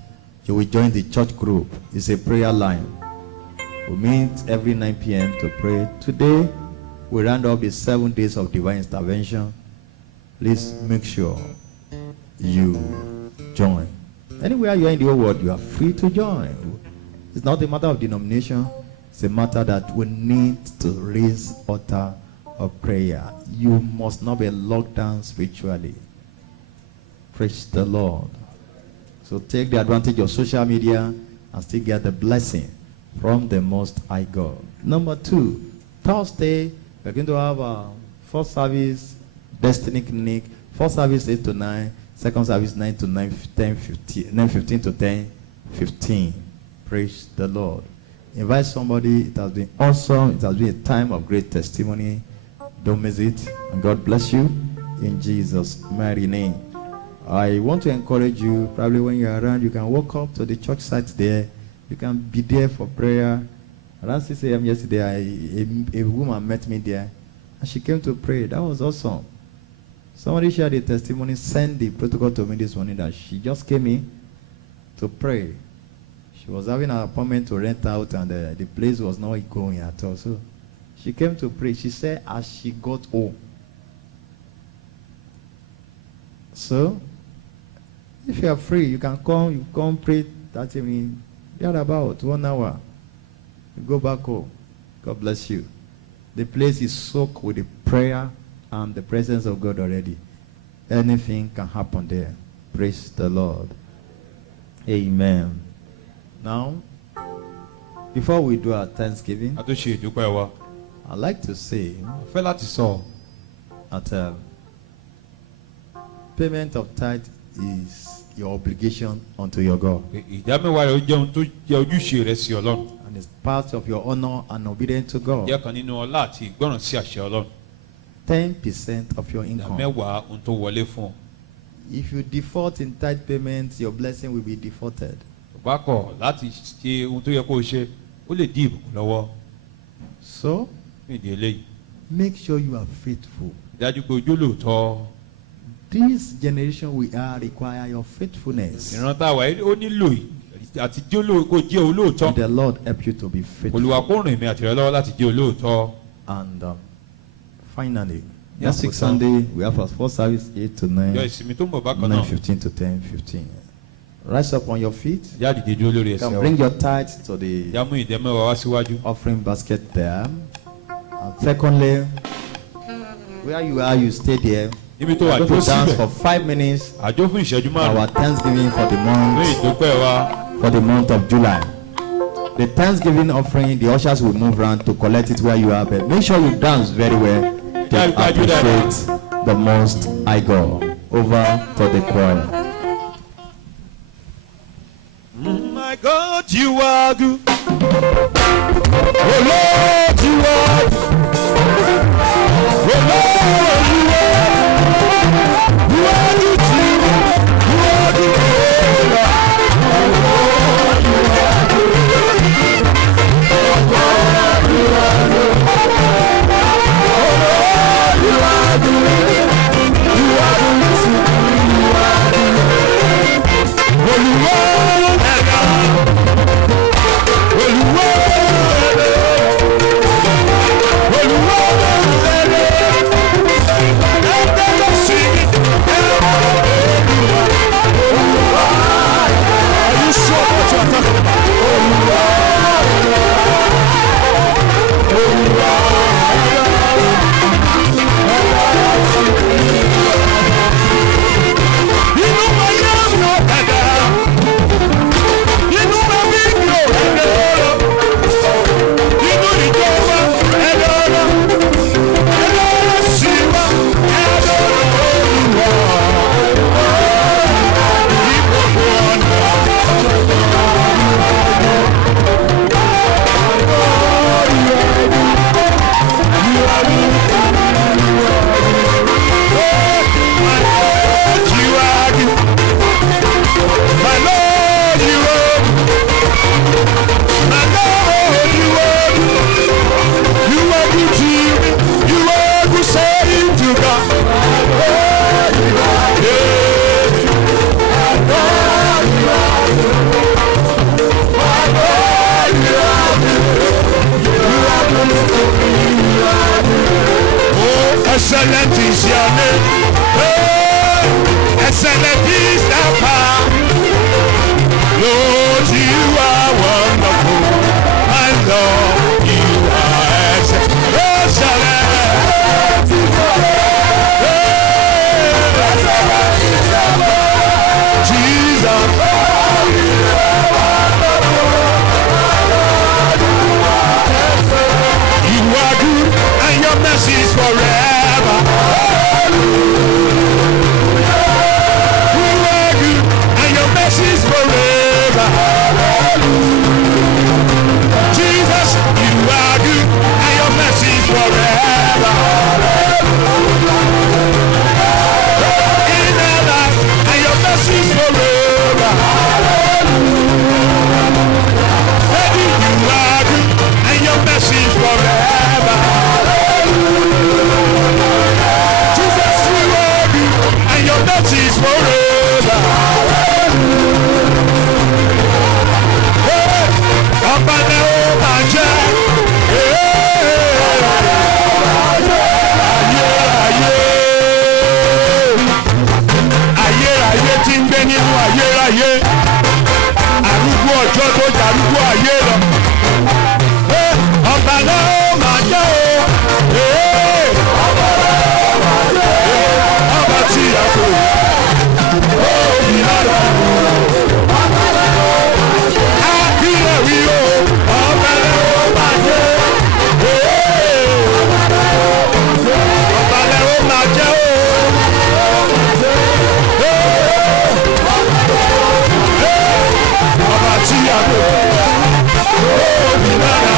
you will join the church group. It's a prayer line. We meet every 9 p.m. to pray. Today, we round up the 7 days of divine intervention. Please make sure you join. Anywhere you are in the whole world, you are free to join. It's not a matter of denomination. It's a matter that we need to raise altar of prayer. You must not be locked down spiritually. Praise the Lord. So take the advantage of social media and still get the blessing from the Most High God. Number 2, Thursday, we're going to have a first service, Destiny Clinic. First service 8 to 9, second service 9 to 9:15 to 10:15. Praise the Lord. Invite somebody. It has been awesome. It has been a time of great testimony. Don't miss it. And God bless you in Jesus' mighty name. I want to encourage you, probably when you're around, you can walk up to the church site there. You can be there for prayer. Around 6 a.m. yesterday, a woman met me there, and she came to pray. That was awesome. Somebody shared a testimony, sent the protocol to me this morning that she just came in to pray. She was having an appointment to rent out, and the place was not going at all. So she came to pray. She said as she got home. So, if you are free, you can come. You come pray 30 minutes. You're about 1 hour. You go back home. God bless you. The place is soaked with the prayer and the presence of God already. Anything can happen there. Praise the Lord. Amen. Now, before we do our Thanksgiving, A tó ṣe ìdúpẹ́ wa. I'd like to say Fẹ́ láti sọ. that payment of tithe is your obligation unto your God. Ìdámẹ́wàá rẹ̀ ó jẹ́ ohun tó jẹ́ ojúṣe rẹ̀ sí Ọlọ́run. And it's part of your honor and obedience to God. Jẹ́ kan nínú ọlá àti ìgbọ́ràn sí àṣẹ Ọlọ́run. 10% of your income. Ìdámẹ́wàá ohun tó wọlé fún ọ. If you default in tithe payment, your blessing will be defaulted. Tó bá kọ̀ láti ṣe ohun tó yẹ kó o ṣe, ó lè dí ìbùkún lọ́wọ́. So, Fún ìdí eléyìí, make sure you are faithful. dájú pé ojú lóòótọ́. this generation we are require your faithfulness. ìran tá a wà yìí ó nílò àti kó jẹ́ olóòótọ́. May the Lord help you to be faithful. Olúwa kó rìn mí àti rẹ lọ́wọ́ láti jẹ́ olóòótọ́. And finally, Yeah, next week Sunday we have our first service 8 to 9, Ìjọ ìsinmi tó ń bọ̀ bákan náà. 9:15 to 10:15. Rise up on your feet. Yá dìde dúró lórí You ẹsẹ̀ can bring wa. your tithes to the Yá mú ìdẹ́mẹ́wàá wá síwájú. offering basket there. And secondly, where you are, you stay there. Níbi tó We wà are dúró going to dance síbẹ̀. for 5 minutes. Àjọ fún ìṣẹ́jú Our márùn-ún. Thanksgiving for the Ní month ìdúpẹ́ wa. of July. The Thanksgiving offering, the ushers will move around to collect it where you are. But make sure you dance very well to Yeah, you do that. appreciate the Most High God. Over to the choir. My God, you are good. Oh Lord, you are good. Oh Lord, you are good. You are good to me. You are good. Oh Lord, you are good. Oh Lord, you are good. Oh Lord, you are good. You are good to me. You are good. Oh Lord, excellent is your name. Oh, excellent is the power. Lord, you are wonderful. My Lord, you are excellent. Excellent is your name. Excellent is your name. Jesus. You are good and your mercy is forever. You are good and your mercy is forever. Jesus, you are good and your mercy is forever. In our life and your mercy is forever. Baby, you are good and your mercy is forever. Jesus, you are good and your mercy is forever. Hey, ọba náà ó máa jẹ́. Ayérayé tí ń gbé nínú ayérayé. Arúgbó ọjọ́ tó darúgbó ayé lọ. Ọba náà ó máa jẹ́ o. Ọba tí a kò ìyára àbílẹ̀ wí o. Ọba náà ó máa jẹ́. Ọba náà ó máa jẹ́ o. Ọba tí a kò ìyára.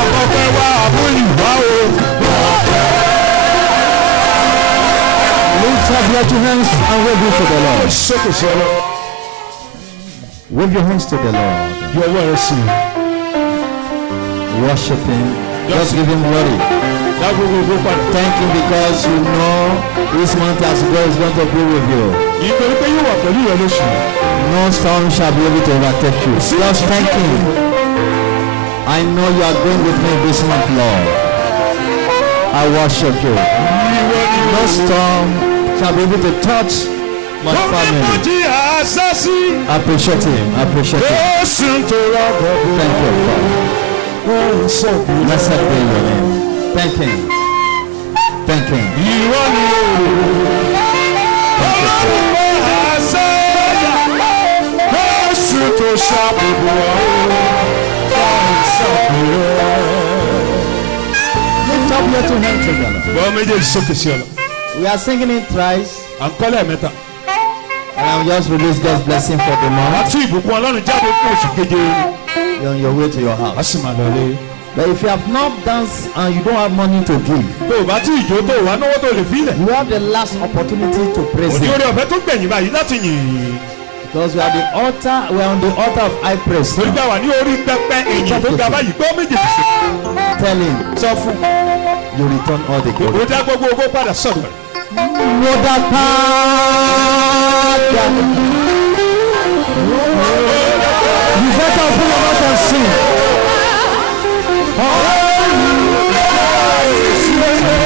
Àkọ́kọ́ wa àbúyí wá o. Lift up your two hands and wave it to the Lord. Sókè sọ̀rọ̀. Wave your hands to the Lord. Yọ ọwọ́ rẹ sí i. Worship Him. Just give Him glory. Dágbogbo padà. Thank Him because you know this month as God is going to be with you. Nítorí pé yóò wà pẹ̀lú rẹ lóṣù. No storm shall be able to overtake you. Just thank Him. I know you are going with me this month, Lord. I worship you. No storm shall be able to touch my family. Appreciate Him. Appreciate Him. Thank you, Father. Blessed be your name. Thank Him. Thank Him. Lift up your two hands together. We are singing it thrice, and I'll just release God's blessing for the month. You're on your way to your house. But if you have not danced and you don't have money to give, you have the last opportunity to praise Him. Because we are the altar, we are on the altar of high praise. Tell Him, you return all the glory. You better open your mouth and sing.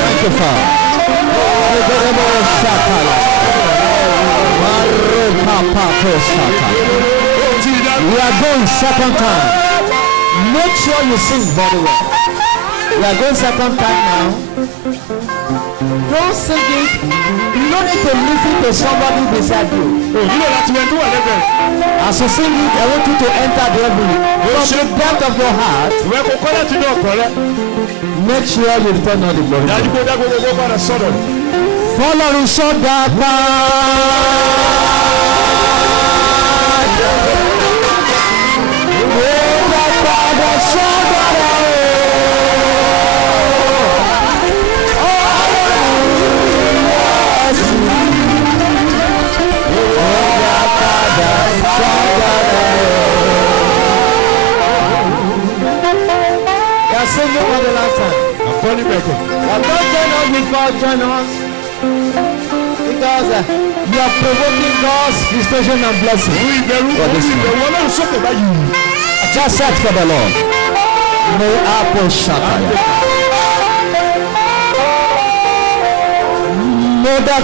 Thank you, Father. We are going second time. Make sure you sing very well. We are going second time now. Don't sing it. You don't need to listen to somebody beside you. As you sing it, I want you to enter the heaven. From the depth of your heart, make sure you return all the glory. Follow so that singing for the last time. I'm calling back. Don't join us before join us. Because you are provoking God's visitation and blessing. For this month. Just search for the Lord. May Apple Shataya. May the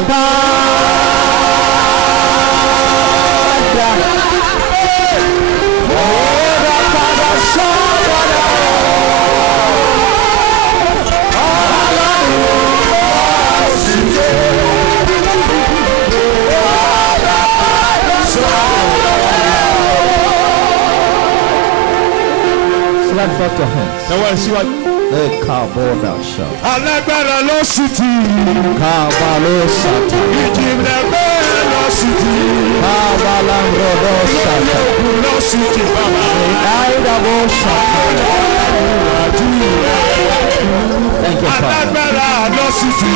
Clap your hands. Kaboda shout. Alágbára ló sì ti. Kabalo sata. Ìjìnlẹ̀ bẹ́ẹ̀ ló sì ti. Kabalambrodo sata. Ológun ló sì ti bàbá. Aidabo sata. Thank you, Father. Alágbára ló sì ti.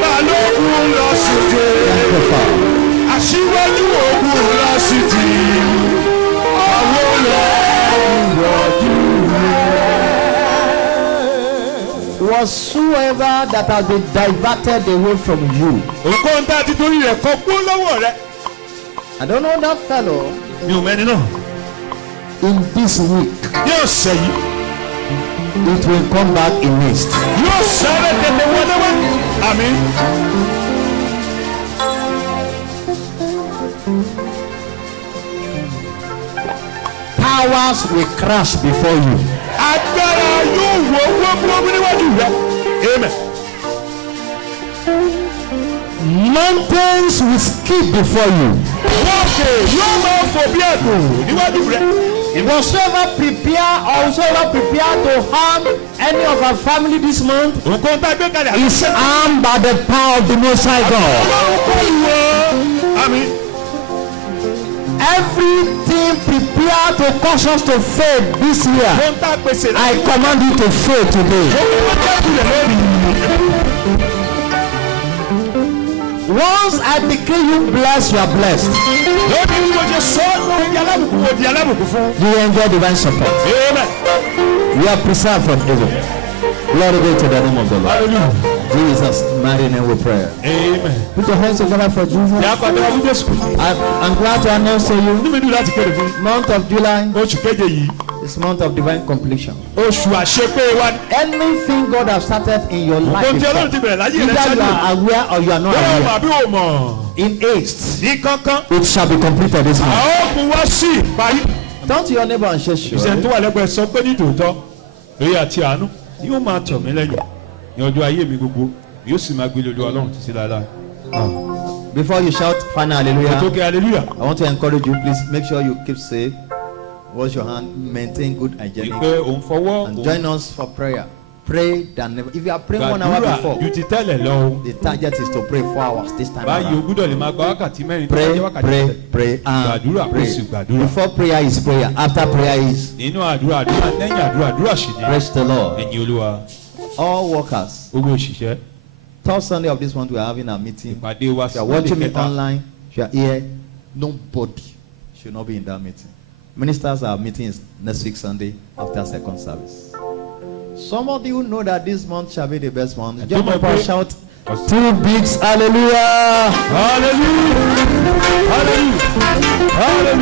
Balógun ló sì ti. Thank you, Father. Aṣíwájú ogun ló sì ti. Àwọn whatsoever that has been diverted away from you. I don't know that fellow. In this week, it will come back in haste. Powers will crash before you. Amen. Mountains will skip before you. Whatsoever prepare to harm any of our family this month is armed by the power of the Most High God. Amen. Everything prepared to cause us to fail this year, Ohun tá a pèsè I command you to fail today. Once I decree you blessed, you are blessed. Lórí bí mo ṣe sọ lórí di alábùkún wo di alábùkún fún. You enjoy divine support. Amen. You are preserved from evil. Glory be to the name of the Lord. Hallelujah. Jesus, mighty name we pray. Amen. Put your hands together for Jesus. Ìyá pàtó ọdún Jésù. I'm glad to announce to you, Inú mi dùn láti kéde fún. month of July Oṣù keje yìí. is month of divine completion. Oṣù àṣepé wa ni. Anything God has started in your life, Ohun tí Ọlọ́run ti bẹ̀rẹ̀ láyé rẹ̀ either you ṣáájú. are aware or you are not Bóyá o mọ̀ aware, àbí o mọ̀. in haste, Ní kánkán. it shall be completed this A month. ó mú wá sí ìparí. Turn to your neighbor and say, Ìṣẹ̀ni tó sure. wà lẹ́gbẹ̀ẹ́ sọ pé ní tòótọ́. Lórí àti àánú. Yóò máa tọ̀ mí lẹ́yìn. Ní ọjọ́ ayé mi gbogbo. Yóò sì máa gbé lójú Ọlọ́run títí láéláé. Before you shout final hallelujah, Ètò kẹ́ hallelujah. I want to encourage you, please make sure you keep safe, wash your hand, maintain good hygiene, Ìpè òun fọwọ́ and òun join us for prayer. Pray than never. If you are praying 1 hour gbàdúrà before, ju ti tẹ́lẹ̀ lọ o. the target is to pray 4 hours this time Báyìí o around. gbúdọ̀ lè máa gba wákàtí mẹ́rin tó bá Pray, jẹ́ wákàtí pray, mẹ́rin. pray, and Gbàdúrà kó pray. sì gbàdúrà. Before prayer is prayer, after prayer is Nínú àdúrà lẹ́yìn àdúrà sì ni. praise the Lord. Ẹ̀yin Olúwa. All workers, Gbogbo òṣìṣẹ́. third Sunday of this month we are having a meeting. Ìpàdé wa If you are Sunday watching me kẹta. online, if you are here, nobody should not be in that meeting. Ministers are meeting next week Sunday after second service. Some of you know that this month shall be the best month. And Jump don't up and pray. shout 2 bigs hallelujah. Hallelujah. Hallelujah. Hallelujah.